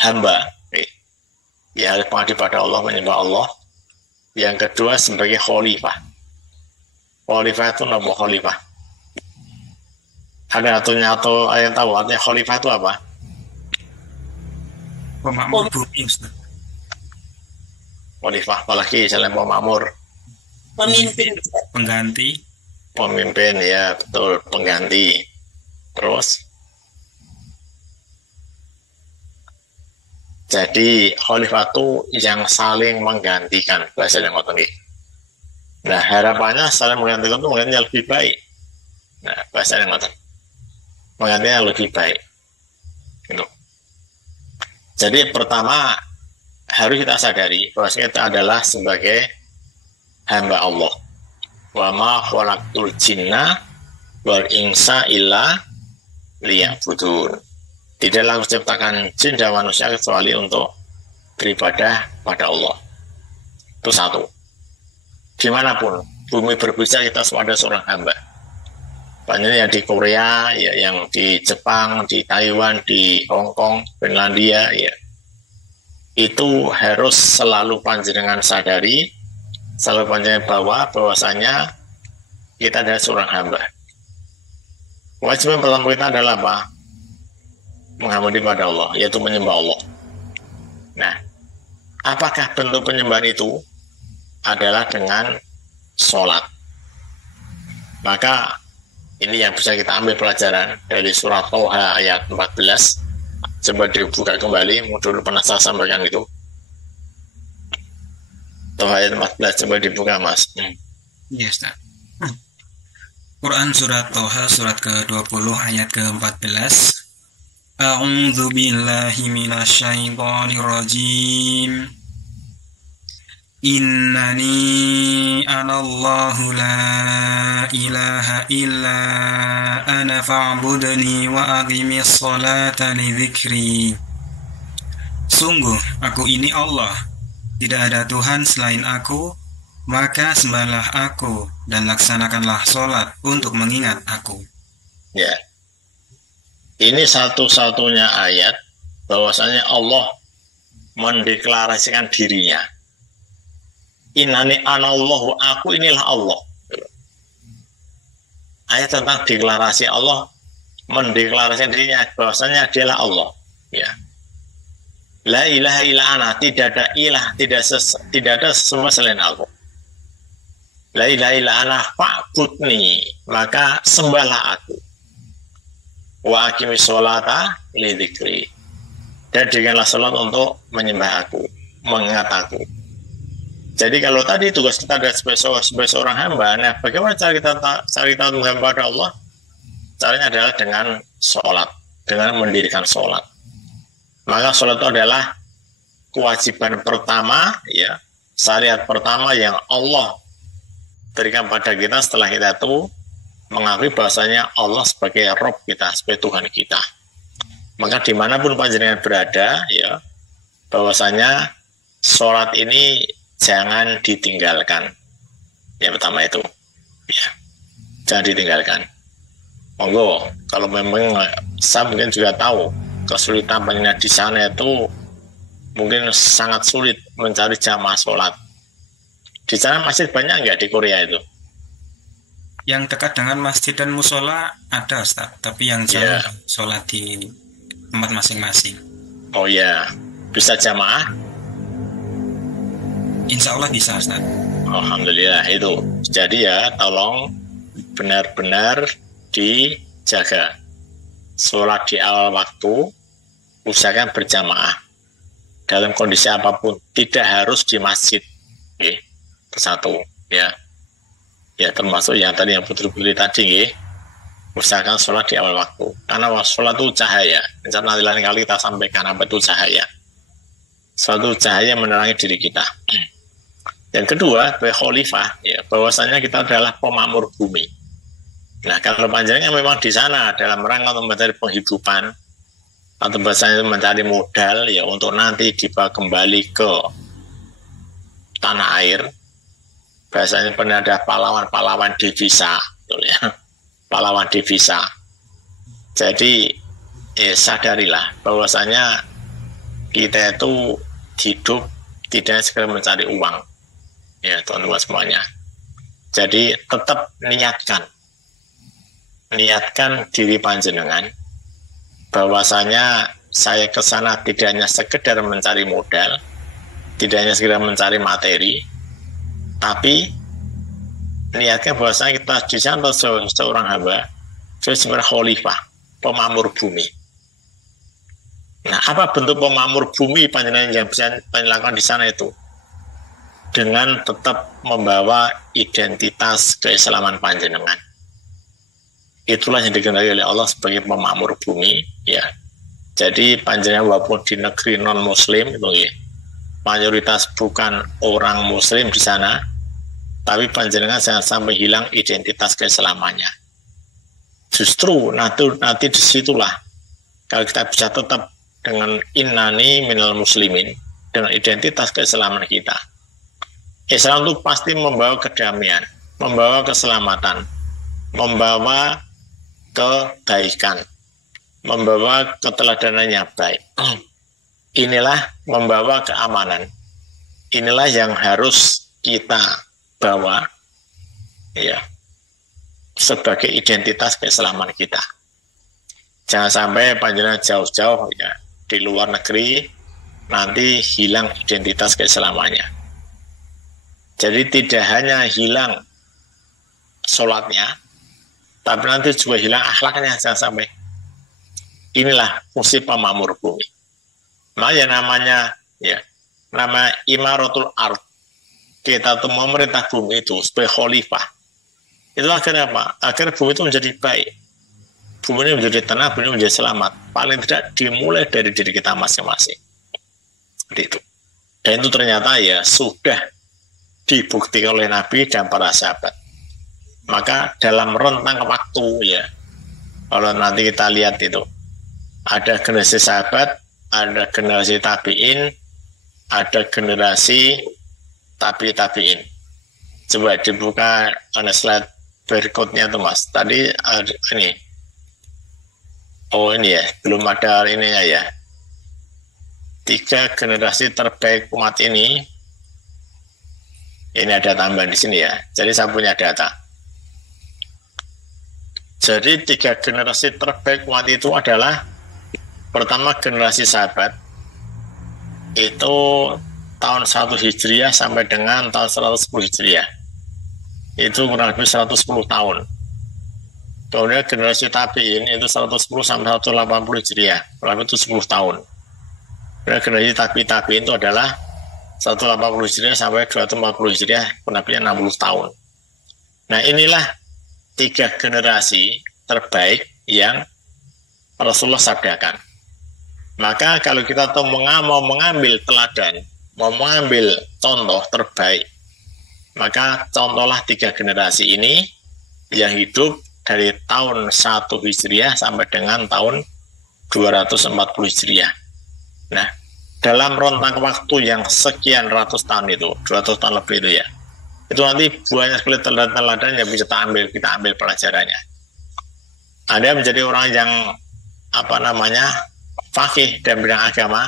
hamba, ya harus mengabdi pada Allah, menyembah Allah. Yang kedua sebagai khalifah. Khalifah itu nama khalifah. Ada atau yang tahu artinya khalifah itu apa? Pemakmur bumi, Ustaz. Khalifah, apalagi selain pemakmur. Pemimpin, ya betul, pengganti. Terus, jadi khalifah itu yang saling menggantikan, bahasa yang ngoten iki. Nah, harapannya saling menggantikan itu menggantinya lebih baik. Nah, bahasanya ngoten. Menggantinya lebih baik. Gitu. Jadi pertama harus kita sadari bahwa kita adalah sebagai hamba Allah. Wa ma khalaqtul jinna wal insa illa liya'budun. Tidaklah aku ciptakan jin dan manusia kecuali untuk beribadah pada Allah. Itu satu. Dimanapun bumi berbisa kita semua ada seorang hamba. Banyak yang di Korea, ya, yang di Jepang, di Taiwan, di Hong Kong, Finlandia, ya. Itu harus selalu panjenengan sadari, selalu panjenengan bahwasanya kita adalah seorang hamba. Kewajiban pertama kita adalah apa? Menghambadi pada Allah, yaitu menyembah Allah. Nah, apakah bentuk penyembahan itu? Adalah dengan sholat. Maka ini yang bisa kita ambil pelajaran dari surat Toha ayat 14. Coba dibuka kembali, dulu pernah saya sampaikan itu. Toha ayat 14, coba dibuka Mas. Iya, Ustaz. Quran surat Toha surat ke-20 ayat ke-14. A'udzu billahi minasyaitonir rajim. Innani anallahu la ilaha illa ana fa'budni wa aqimis salata li dzikri. Sungguh aku ini Allah, tidak ada Tuhan selain aku, maka sembahlah aku dan laksanakanlah sholat untuk mengingat aku. Ya, ini satu-satunya ayat bahwasanya Allah mendeklarasikan dirinya. Innani anallahu, aku inilah Allah. Ayat tentang deklarasi Allah mendeklarasikan dirinya bahwasanya dialah Allah. Ya. La ilaha illa ana, tidak ada ilah, tidak ada semua selain aku. La ilaha illa ana fa'budni, maka sembahlah aku. Wa aqimis sholata li dzikri, dan dirikanlah salat untuk menyembah aku, mengingat aku. Jadi kalau tadi tugas kita adalah sebagai seorang hamba, nah bagaimana cara kita menghamba pada Allah? Caranya adalah dengan sholat, dengan mendirikan sholat. Maka sholat itu adalah kewajiban pertama, ya, syariat pertama yang Allah berikan pada kita setelah kita itu mengakui bahwasanya Allah sebagai Rabb kita, sebagai Tuhan kita. Maka dimanapun panjenengan berada, ya, bahwasanya sholat ini jangan ditinggalkan. Yang pertama itu, ya, jangan ditinggalkan. Monggo, kalau memang saya mungkin juga tahu kesulitan panjenengan di sana itu mungkin sangat sulit mencari jamaah sholat. Di sana masjid banyak nggak di Korea itu? Yang dekat dengan masjid dan musola ada, Ustaz, tapi yang jauh sholat di tempat masing-masing. Oh ya, bisa jamaah? Insya Allah bisa, Ustaz. Alhamdulillah itu. Jadi ya, tolong benar-benar dijaga. Sholat di awal waktu, usahakan berjamaah. Dalam kondisi apapun, tidak harus di masjid. Oke. Satu, ya. Ya, termasuk yang tadi yang putri-putri tadi, ya. Usahakan sholat di awal waktu. Karena sholat itu cahaya. Nanti lain kali kita sampaikan apa itu cahaya. Suatu cahaya menerangi diri kita. Yang kedua, sebagai khalifah, ya, bahwasanya kita adalah pemakmur bumi. Nah, kalau panjenengan memang di sana dalam rangka untuk mencari penghidupan atau bahasanya mencari modal, ya, untuk nanti dibawa kembali ke tanah air. Bahasanya pernah ada pahlawan-pahlawan devisa, betul ya, pahlawan devisa. Jadi sadarilah bahwasanya kita itu hidup tidak sekedar mencari uang, ya teman-teman semuanya. Jadi tetap niatkan diri panjenengan bahwasanya saya ke sana tidak hanya sekedar mencari modal, tidak hanya sekedar mencari materi, tapi niatkan bahwasanya kita di sana seorang hamba, seorang khalifah, pemakmur bumi. Nah, apa bentuk pemakmur bumi panjenengan yang bisa dilakukan di sana itu? dengan tetap membawa identitas keislaman panjenengan. Itulah yang dikehendaki oleh Allah sebagai pemakmur bumi, ya. Jadi panjenengan walaupun di negeri non muslim itu ya, mayoritas bukan orang muslim di sana, tapi panjenengan jangan sampai hilang identitas keislamannya. Justru nanti disitulah kalau kita bisa tetap dengan innani minal muslimin, dengan identitas keislaman kita. Islam itu pasti membawa kedamaian, membawa keselamatan, membawa kebaikan, membawa keteladanan yang baik. Inilah membawa keamanan. Inilah yang harus kita bawa, ya, sebagai identitas keislaman kita. Jangan sampai panjenengan jauh-jauh ya di luar negeri nanti hilang identitas keislamannya. Jadi tidak hanya hilang sholatnya, tapi nanti juga hilang akhlaknya, jangan sampai. Inilah fungsi pemakmur bumi. Makanya nama imaratul ard. Kita tuh memerintah bumi itu sebagai khalifah. Itu akhirnya apa? Akhirnya bumi itu menjadi baik. Bumi ini menjadi tenang, bumi ini menjadi selamat. Paling tidak dimulai dari diri kita masing-masing. Seperti itu. Dan itu ternyata ya sudah dibuktikan oleh Nabi dan para sahabat. Maka dalam rentang waktu ya, kalau nanti kita lihat itu, ada generasi sahabat, ada generasi tabi'in, ada generasi tabi'in. Coba dibuka slide berikutnya tuh Mas. Tadi ini. Oh ini ya, belum ada ininya ya. 3 generasi terbaik umat ini. Ini ada tambahan di sini ya. Jadi saya punya data. Jadi 3 generasi terbaik umat itu adalah pertama generasi sahabat. Itu tahun 1 Hijriah sampai dengan tahun 110 Hijriah. Itu kurang lebih 110 tahun. Kemudian generasi tabi'in itu 110 sampai 180 Hijriah. Kurang lebih itu 10 tahun. Kemudian generasi tabi'in itu adalah 180 Hijriah sampai 240 Hijriah, kurang lebihnya 60 tahun. Nah inilah 3 generasi terbaik yang Rasulullah sabdakan. Maka kalau kita tuh mau mengambil teladan, mau mengambil contoh terbaik, maka contohlah 3 generasi ini yang hidup dari tahun 1 Hijriah sampai dengan tahun 240 Hijriah. Nah, dalam rentang waktu yang sekian ratus tahun itu, 200 tahun lebih itu ya, itu nanti banyak sekali teladan yang bisa kita ambil pelajarannya. Anda menjadi orang yang faqih dan bidang agama,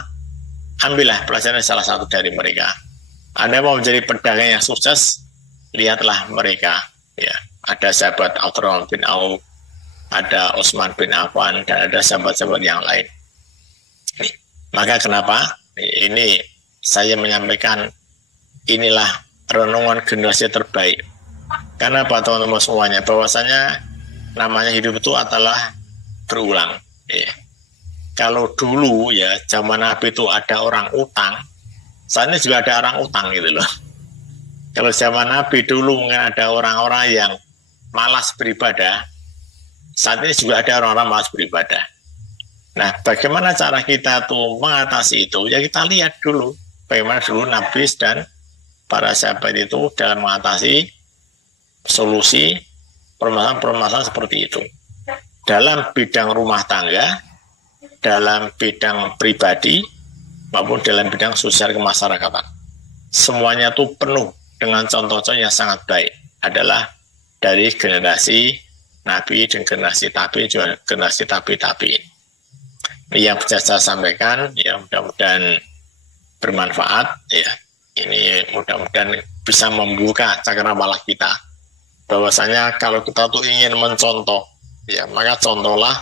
ambillah pelajaran salah satu dari mereka. Anda mau menjadi pedagang yang sukses, lihatlah mereka. Ya, ada sahabat Abdurrahman bin Auf, ada Utsman bin Affan, dan ada sahabat-sahabat yang lain. Maka kenapa? Ini saya menyampaikan inilah renungan generasi terbaik. Karena apa teman-teman semuanya? Bahwasanya namanya hidup itu adalah berulang. Ya. Kalau dulu ya zaman Nabi itu ada orang utang, saat ini juga ada orang utang gitu loh. Kalau zaman Nabi dulu mungkin ada orang-orang yang malas beribadah, saat ini juga ada orang-orang malas beribadah. Nah, bagaimana cara kita tuh mengatasi itu? Ya kita lihat dulu bagaimana dulu Nabi dan para sahabat itu dalam mengatasi solusi permasalahan-permasalahan seperti itu. Dalam bidang rumah tangga, dalam bidang pribadi, maupun dalam bidang sosial kemasyarakatan. Semuanya tuh penuh dengan contoh-contoh yang sangat baik. Adalah dari generasi Nabi dan generasi tabi'in, juga generasi tabi'in. Yang bisa saya sampaikan, ya mudah-mudahan bermanfaat, ya. Ini mudah-mudahan bisa membuka cakrawala kita. Bahwasanya kalau kita tuh ingin mencontoh, ya maka contohlah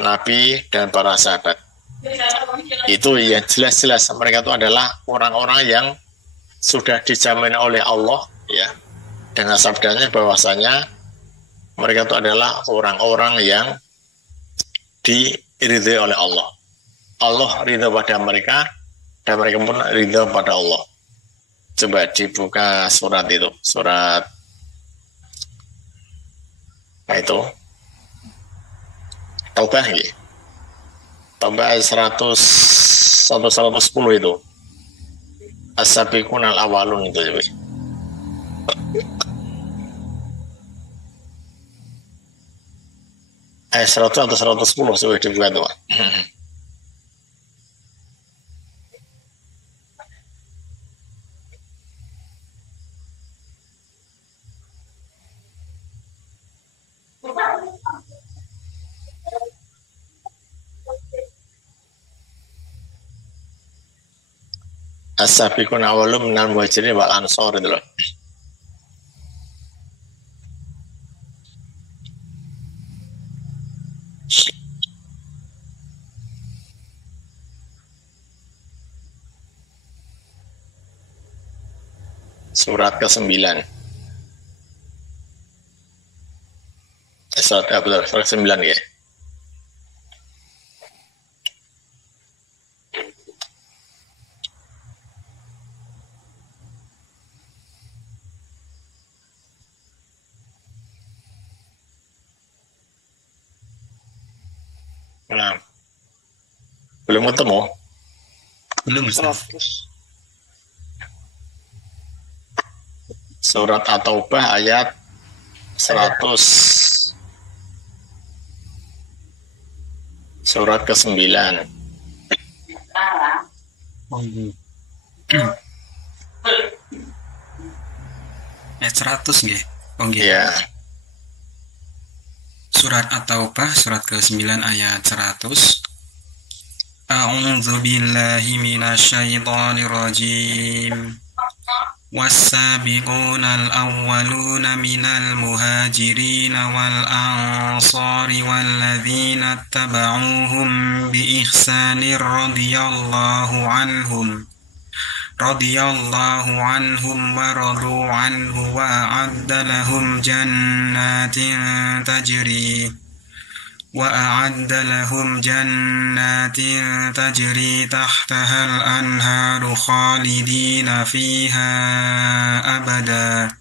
Nabi dan para sahabat. Itu yang jelas-jelas mereka itu adalah orang-orang yang sudah dijamin oleh Allah, ya, dengan sabdanya bahwasanya mereka itu adalah orang-orang yang diridhai oleh Allah. Allah ridha pada mereka dan mereka pun ridha pada Allah. Coba dibuka surat itu, surat apa itu? Taubah ya. Taubah 110 itu. As-sabiqun al-awwalun itu. Ayat 100 atau 110 coba dibuka tuh. As-sabiqun awalum minal muhajirin wal ansor itu loh. Surat ke-9. Surat ke-9 ya. Nah, belum ketemu? Belum, Ustaz. Surat At-Taubah ayat 100. Surat ke-9. Ayat 100 nggih. Oh nggih. Ya. Surat At-Taubah surat ke-9 ayat 100. A'udzu billahi minasyaitonir rajim. والسابقون الأولون من المهاجرين والأنصار والذين اتبعوهم بإحسان رضي الله عنهم ورضوا عنه وأعد لهم جنات تجري تحتها الأنهار خالدين فيها أبدا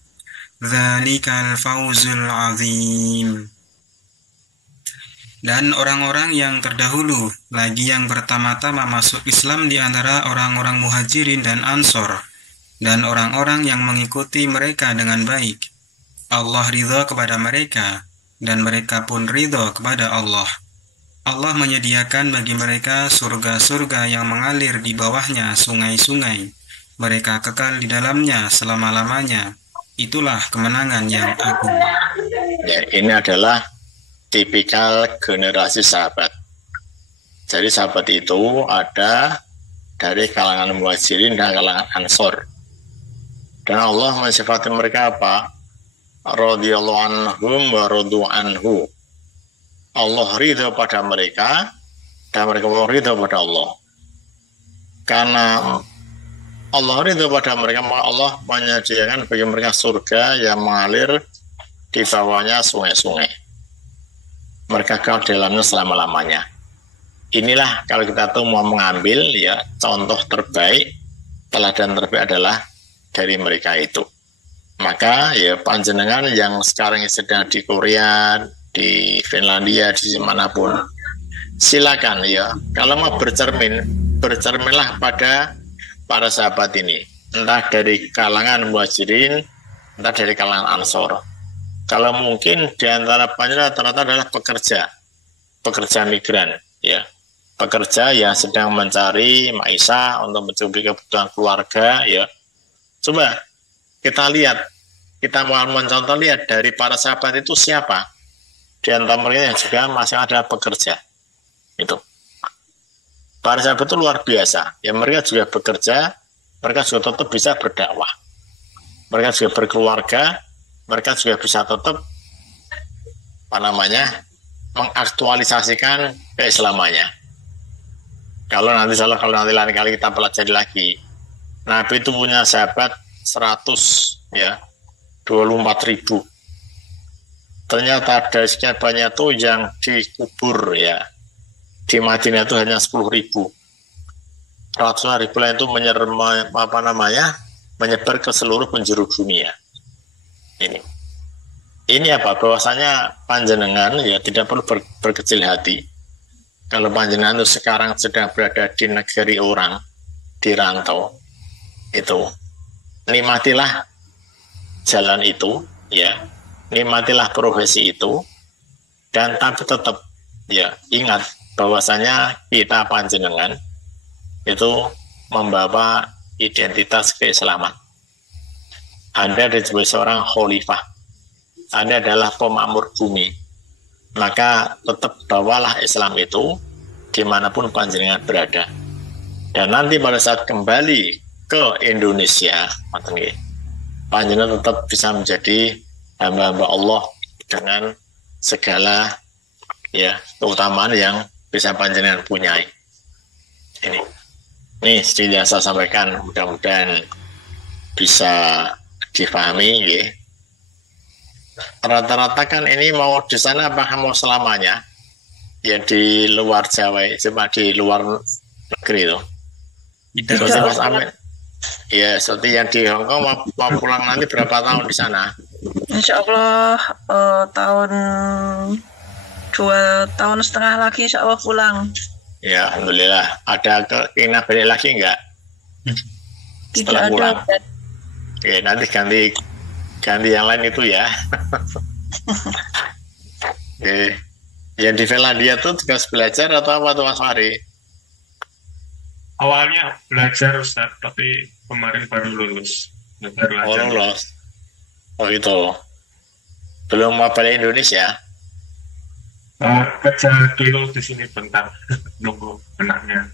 ذلك الفوز العظيم. Dan orang-orang yang terdahulu lagi yang pertama-tama masuk Islam di antara orang-orang muhajirin dan ansor, dan orang-orang yang mengikuti mereka dengan baik. Allah ridha kepada mereka, dan mereka pun ridho kepada Allah. Allah menyediakan bagi mereka surga-surga yang mengalir di bawahnya sungai-sungai. Mereka kekal di dalamnya selama-lamanya. Itulah kemenangan yang agung. Ya, ini adalah tipikal generasi sahabat. Jadi sahabat itu ada dari kalangan muhajirin dan kalangan ansor. Dan Allah mensifati mereka apa? Radhiyallahu anhum wa radu anhu. Allah ridha pada mereka dan mereka ridha pada Allah. Karena Allah ridha pada mereka, maka Allah menyediakan bagi mereka surga yang mengalir di bawahnya sungai-sungai. Mereka kekal di dalamnya selama-lamanya. Inilah kalau kita tuh mau mengambil ya contoh terbaik, teladan terbaik adalah dari mereka itu. Maka ya panjenengan yang sekarang sedang di Korea, di Finlandia, di manapun, silakan ya. Kalau mau bercerminlah pada para sahabat ini, entah dari kalangan muhajirin, entah dari kalangan ansor. Kalau mungkin di antara panjenengan rata-rata adalah pekerja migran, ya, pekerja yang sedang mencari maisha untuk mencukupi kebutuhan keluarga, ya. Coba kita lihat, kita mau mencontoh lihat dari para sahabat itu siapa di antara mereka yang juga masih ada pekerja. Itu para sahabat itu luar biasa ya, mereka juga bekerja, mereka juga tetap bisa berdakwah, mereka juga berkeluarga, mereka juga bisa tetap mengaktualisasikan keislamannya. Kalau nanti lain kali kita pelajari lagi, Nabi itu punya sahabat 100 ya, 24.000. Ternyata dari sekian banyak itu yang dikubur ya di Madinah itu hanya 10.000. Ratusan ribu lain itu menyebar ke seluruh penjuru dunia. Ini apa? Bahwasanya panjenengan ya tidak perlu berkecil hati. Kalau panjenengan itu sekarang sedang berada di negeri orang, di rantau, itu nikmatilah jalan itu, ya, nikmatilah profesi itu, dan tapi tetap ya ingat bahwasanya kita panjenengan itu membawa identitas keislaman. Anda adalah seorang khalifah, Anda adalah pemakmur bumi. Maka tetap bawalah Islam itu dimanapun panjenengan berada. Dan nanti pada saat kembali ke Indonesia, panjenengan tetap bisa menjadi hamba-hamba Allah dengan segala ya keutamaan yang bisa panjenengan punyai. Ini sedikit saya sampaikan, mudah-mudahan bisa difahami ya. Rata-rata kan ini mau di sana apakah mau selamanya? Yang di luar Jawa, cuma di luar negeri itu. Seperti Mas Amin. Ya, seperti yang di Hongkong mau pulang nanti berapa tahun di sana? Insya Allah tahun 2,5 tahun lagi Insya Allah pulang. Ya, alhamdulillah. Ada keinginan balik lagi enggak? Tidak ada. Oke, nanti ganti yang lain itu ya. Oke. Yang di Finlandia tuh tugas belajar atau apa tuh Mas Fahri? Awalnya belajar Ustaz, tapi kemarin baru lulus. Oh, lulus. Oh itu. Belum mau balik Indonesia? Kerja dulu di sini bentar, nunggu anaknya.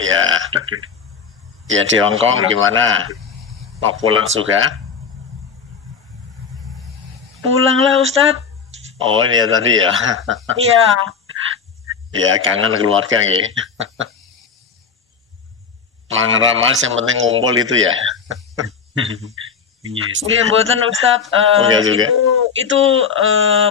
Ya. Ya di Hongkong gimana? Mau pulang juga? Pulanglah Ustadz. Oh ini ya tadi ya. Iya. Ya kangen keluarga nggih. Mang Ramas yang penting ngumpul itu ya. Iya mboten Ustadz. Itu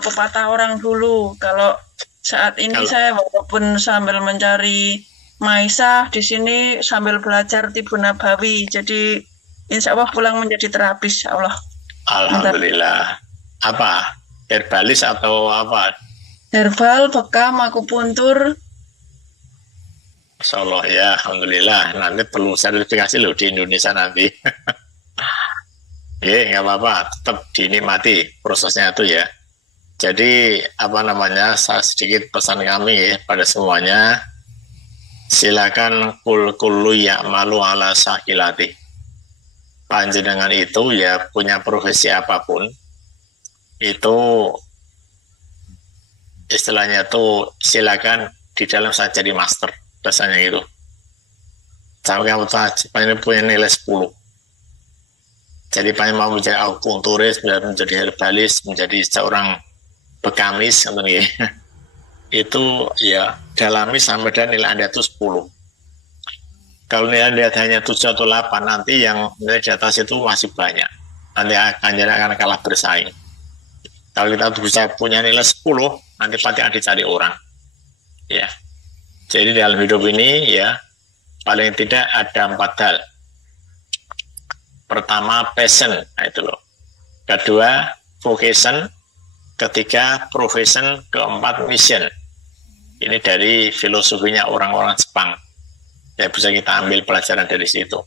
pepatah orang dulu. Kalau saat ini saya walaupun sambil mencari maisah di sini sambil belajar Tibun Nabawi. Jadi insya Allah pulang menjadi terapis, insya Allah. Alhamdulillah. Apa? Herbalis atau apa? Herbal, bekam, akupuntur. Masya Allah ya, alhamdulillah. Nanti perlu sertifikasi loh di Indonesia nanti. Ya, nggak apa-apa. Tetap dinikmati prosesnya itu ya. Jadi apa namanya? Saya sedikit pesan kami ya pada semuanya. Silakan kullu ya'malu ala sakilati. Panjenengan itu ya punya profesi apapun. Itu istilahnya tuh silakan di dalam saya jadi master rasanya gitu. Sampai kamu tahu punya nilai 10. Jadi pengen mau menjadi akupunturis, menjadi herbalis, menjadi seorang bekamis itu ya dalami sampai dan nilai Anda itu 10. Kalau nilai Anda hanya 7 atau 8 nanti yang nilai di atas itu masih banyak. Nanti akan kalah bersaing. Kalau kita bisa punya nilai 10, nanti pasti akan dicari orang. Ya. Jadi dalam hidup ini ya paling tidak ada 4 hal. Pertama passion, nah itu loh. Kedua vocation, ketiga profession, keempat mission. Ini dari filosofinya orang-orang Jepang. Ya bisa kita ambil pelajaran dari situ.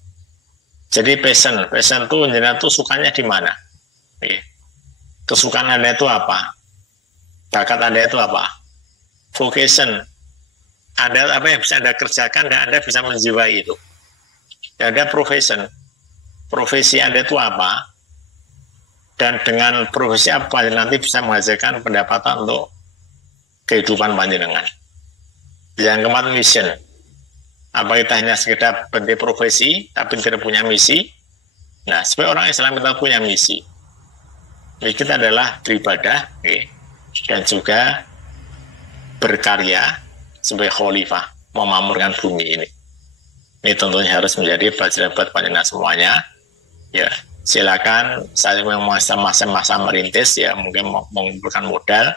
Jadi passion itu jenengan tuh sukanya di mana? Oke. Kesukaan Anda itu apa? Bakat Anda itu apa? Vocation. Anda apa yang bisa Anda kerjakan dan Anda bisa menjiwai itu. Dan ada profession. Profesi Anda itu apa? Dan dengan profesi apa nanti bisa menghasilkan pendapatan untuk kehidupan panjenengan. Yang keempat mission. Apa kita hanya sekedar berhenti profesi tapi tidak punya misi? Nah, sebagai orang Islam kita punya misi. Kita adalah beribadah dan juga berkarya sebagai khalifah memakmurkan bumi ini. Ini tentunya harus menjadi pelajaran buat panjenengan semuanya. Ya, silakan saya memang masa merintis ya mungkin mengumpulkan modal,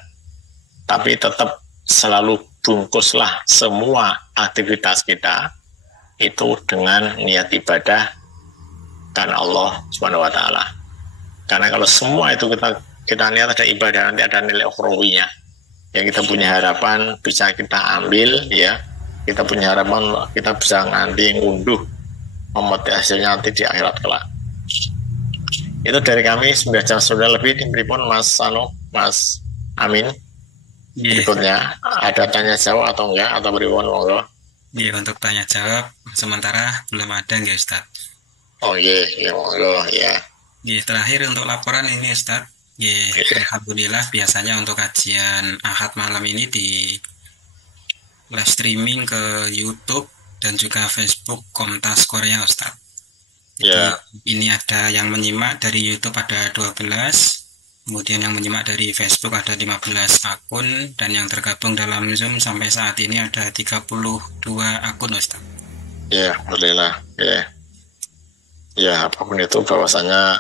tapi tetap selalu bungkuslah semua aktivitas kita itu dengan niat ibadah karena Allah Subhanahu wa taala. Karena kalau semua itu kita lihat ada ibadah, nanti ada nilai ukhrawinya. Yang kita punya harapan bisa kita ambil ya. Kita punya harapan kita bisa nanti ngunduh memetik hasilnya nanti di akhirat kelak. Itu dari kami 9 jam sudah lebih. Pripun Mas Amin. Berikutnya ada tanya jawab atau enggak atau pripun monggo? Iya, untuk tanya jawab sementara belum ada nggak Ustaz? Oh iya, monggo ya. Iya, terakhir untuk laporan ini Ustaz. Iya, alhamdulillah biasanya untuk kajian Ahad malam ini di live streaming ke YouTube dan juga Facebook Komtas Korea Ustaz. Jadi ini ada yang menyimak dari YouTube ada 12, kemudian yang menyimak dari Facebook ada 15 akun, dan yang tergabung dalam Zoom sampai saat ini ada 32 akun Ustaz. Ya, alhamdulillah. Ya, apapun itu bahwasanya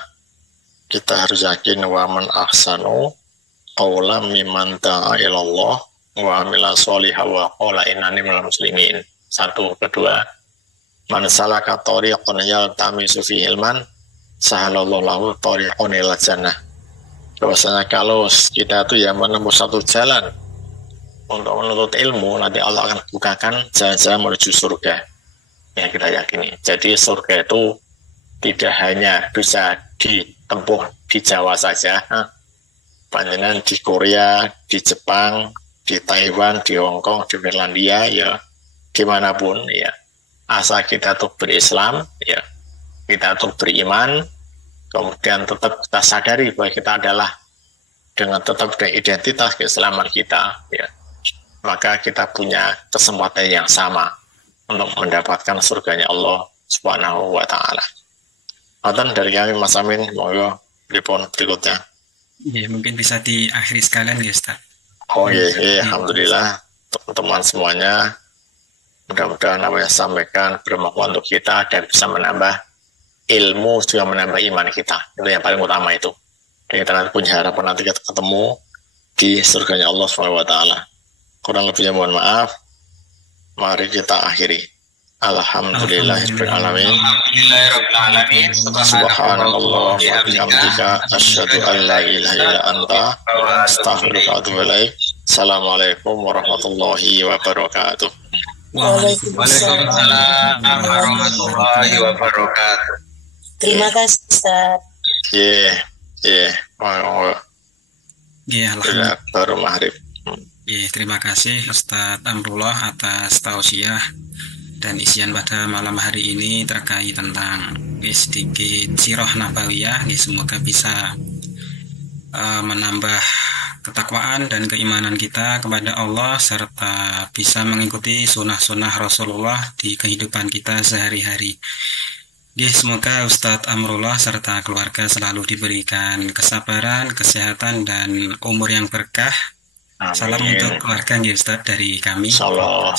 kita harus yakin wa man ahsanu qawlan mimman da'a ilallah wa amila sholihan wa qala innani minal muslimin. Satu, kedua, man salaka tariqan yaltamisu fihi ilman sahalallahu lahu tariqan ilal jannah. Bahwasanya kalau kita itu ya menempuh satu jalan untuk menuntut ilmu, nanti Allah akan bukakan jalan-jalan menuju surga. Ya, kita yakini. Jadi surga itu tidak hanya bisa ditempuh di Jawa saja, panjenengan di Korea, di Jepang, di Taiwan, di Hong Kong, di Finlandia, ya dimanapun ya, asal kita tuh berislam, ya kita tuh beriman, kemudian tetap kita sadari bahwa kita adalah dengan tetap dengan identitas keislaman kita, ya maka kita punya kesempatan yang sama untuk mendapatkan surganya Allah Subhanahu wa Ta'ala. Matan dari kami Mas Amin, monggo telepon berikutnya. Ya, mungkin bisa diakhiri sekalian ya Ustaz. Oh iya, alhamdulillah teman-teman semuanya. Mudah-mudahan apa yang sampaikan bermanfaat untuk kita dan bisa menambah ilmu, juga menambah iman kita. Itu yang paling utama itu. Dan kita nanti punya harapan nanti kita ketemu di surganya Allah SWT. Kurang lebihnya mohon maaf. Mari kita akhiri. Alhamdulillahirabbil alamin. Subhanallah wa bihamdika asyhadu an la ilaha illa anta astaghfiruka wa atubu ilaik. Assalamualaikum warahmatullahi wabarakatuh. Waalaikumsalam warahmatullahi wabarakatuh. Terima kasih Ustaz. Alhamdulillah baru maghrib. Terima kasih Ustadz Amrullah atas tausiah dan isian pada malam hari ini terkait tentang sedikit sirah nabawiyah. Semoga bisa menambah ketakwaan dan keimanan kita kepada Allah serta bisa mengikuti sunnah-sunnah Rasulullah di kehidupan kita sehari-hari. Semoga Ustadz Amrullah serta keluarga selalu diberikan kesabaran, kesehatan, dan umur yang berkah. Amin. Salam untuk keluarga Ustadz dari kami. Salam.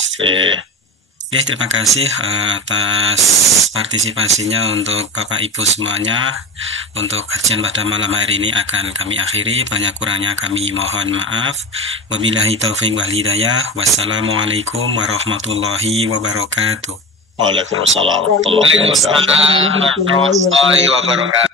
Terima kasih atas partisipasinya untuk Bapak Ibu semuanya. Untuk kajian pada malam hari ini akan kami akhiri. Banyak kurangnya kami mohon maaf. Wabillahi taufiq wal hidayah. Wassalamualaikum warahmatullahi wabarakatuh. Waalaikumsalam warahmatullahi wabarakatuh.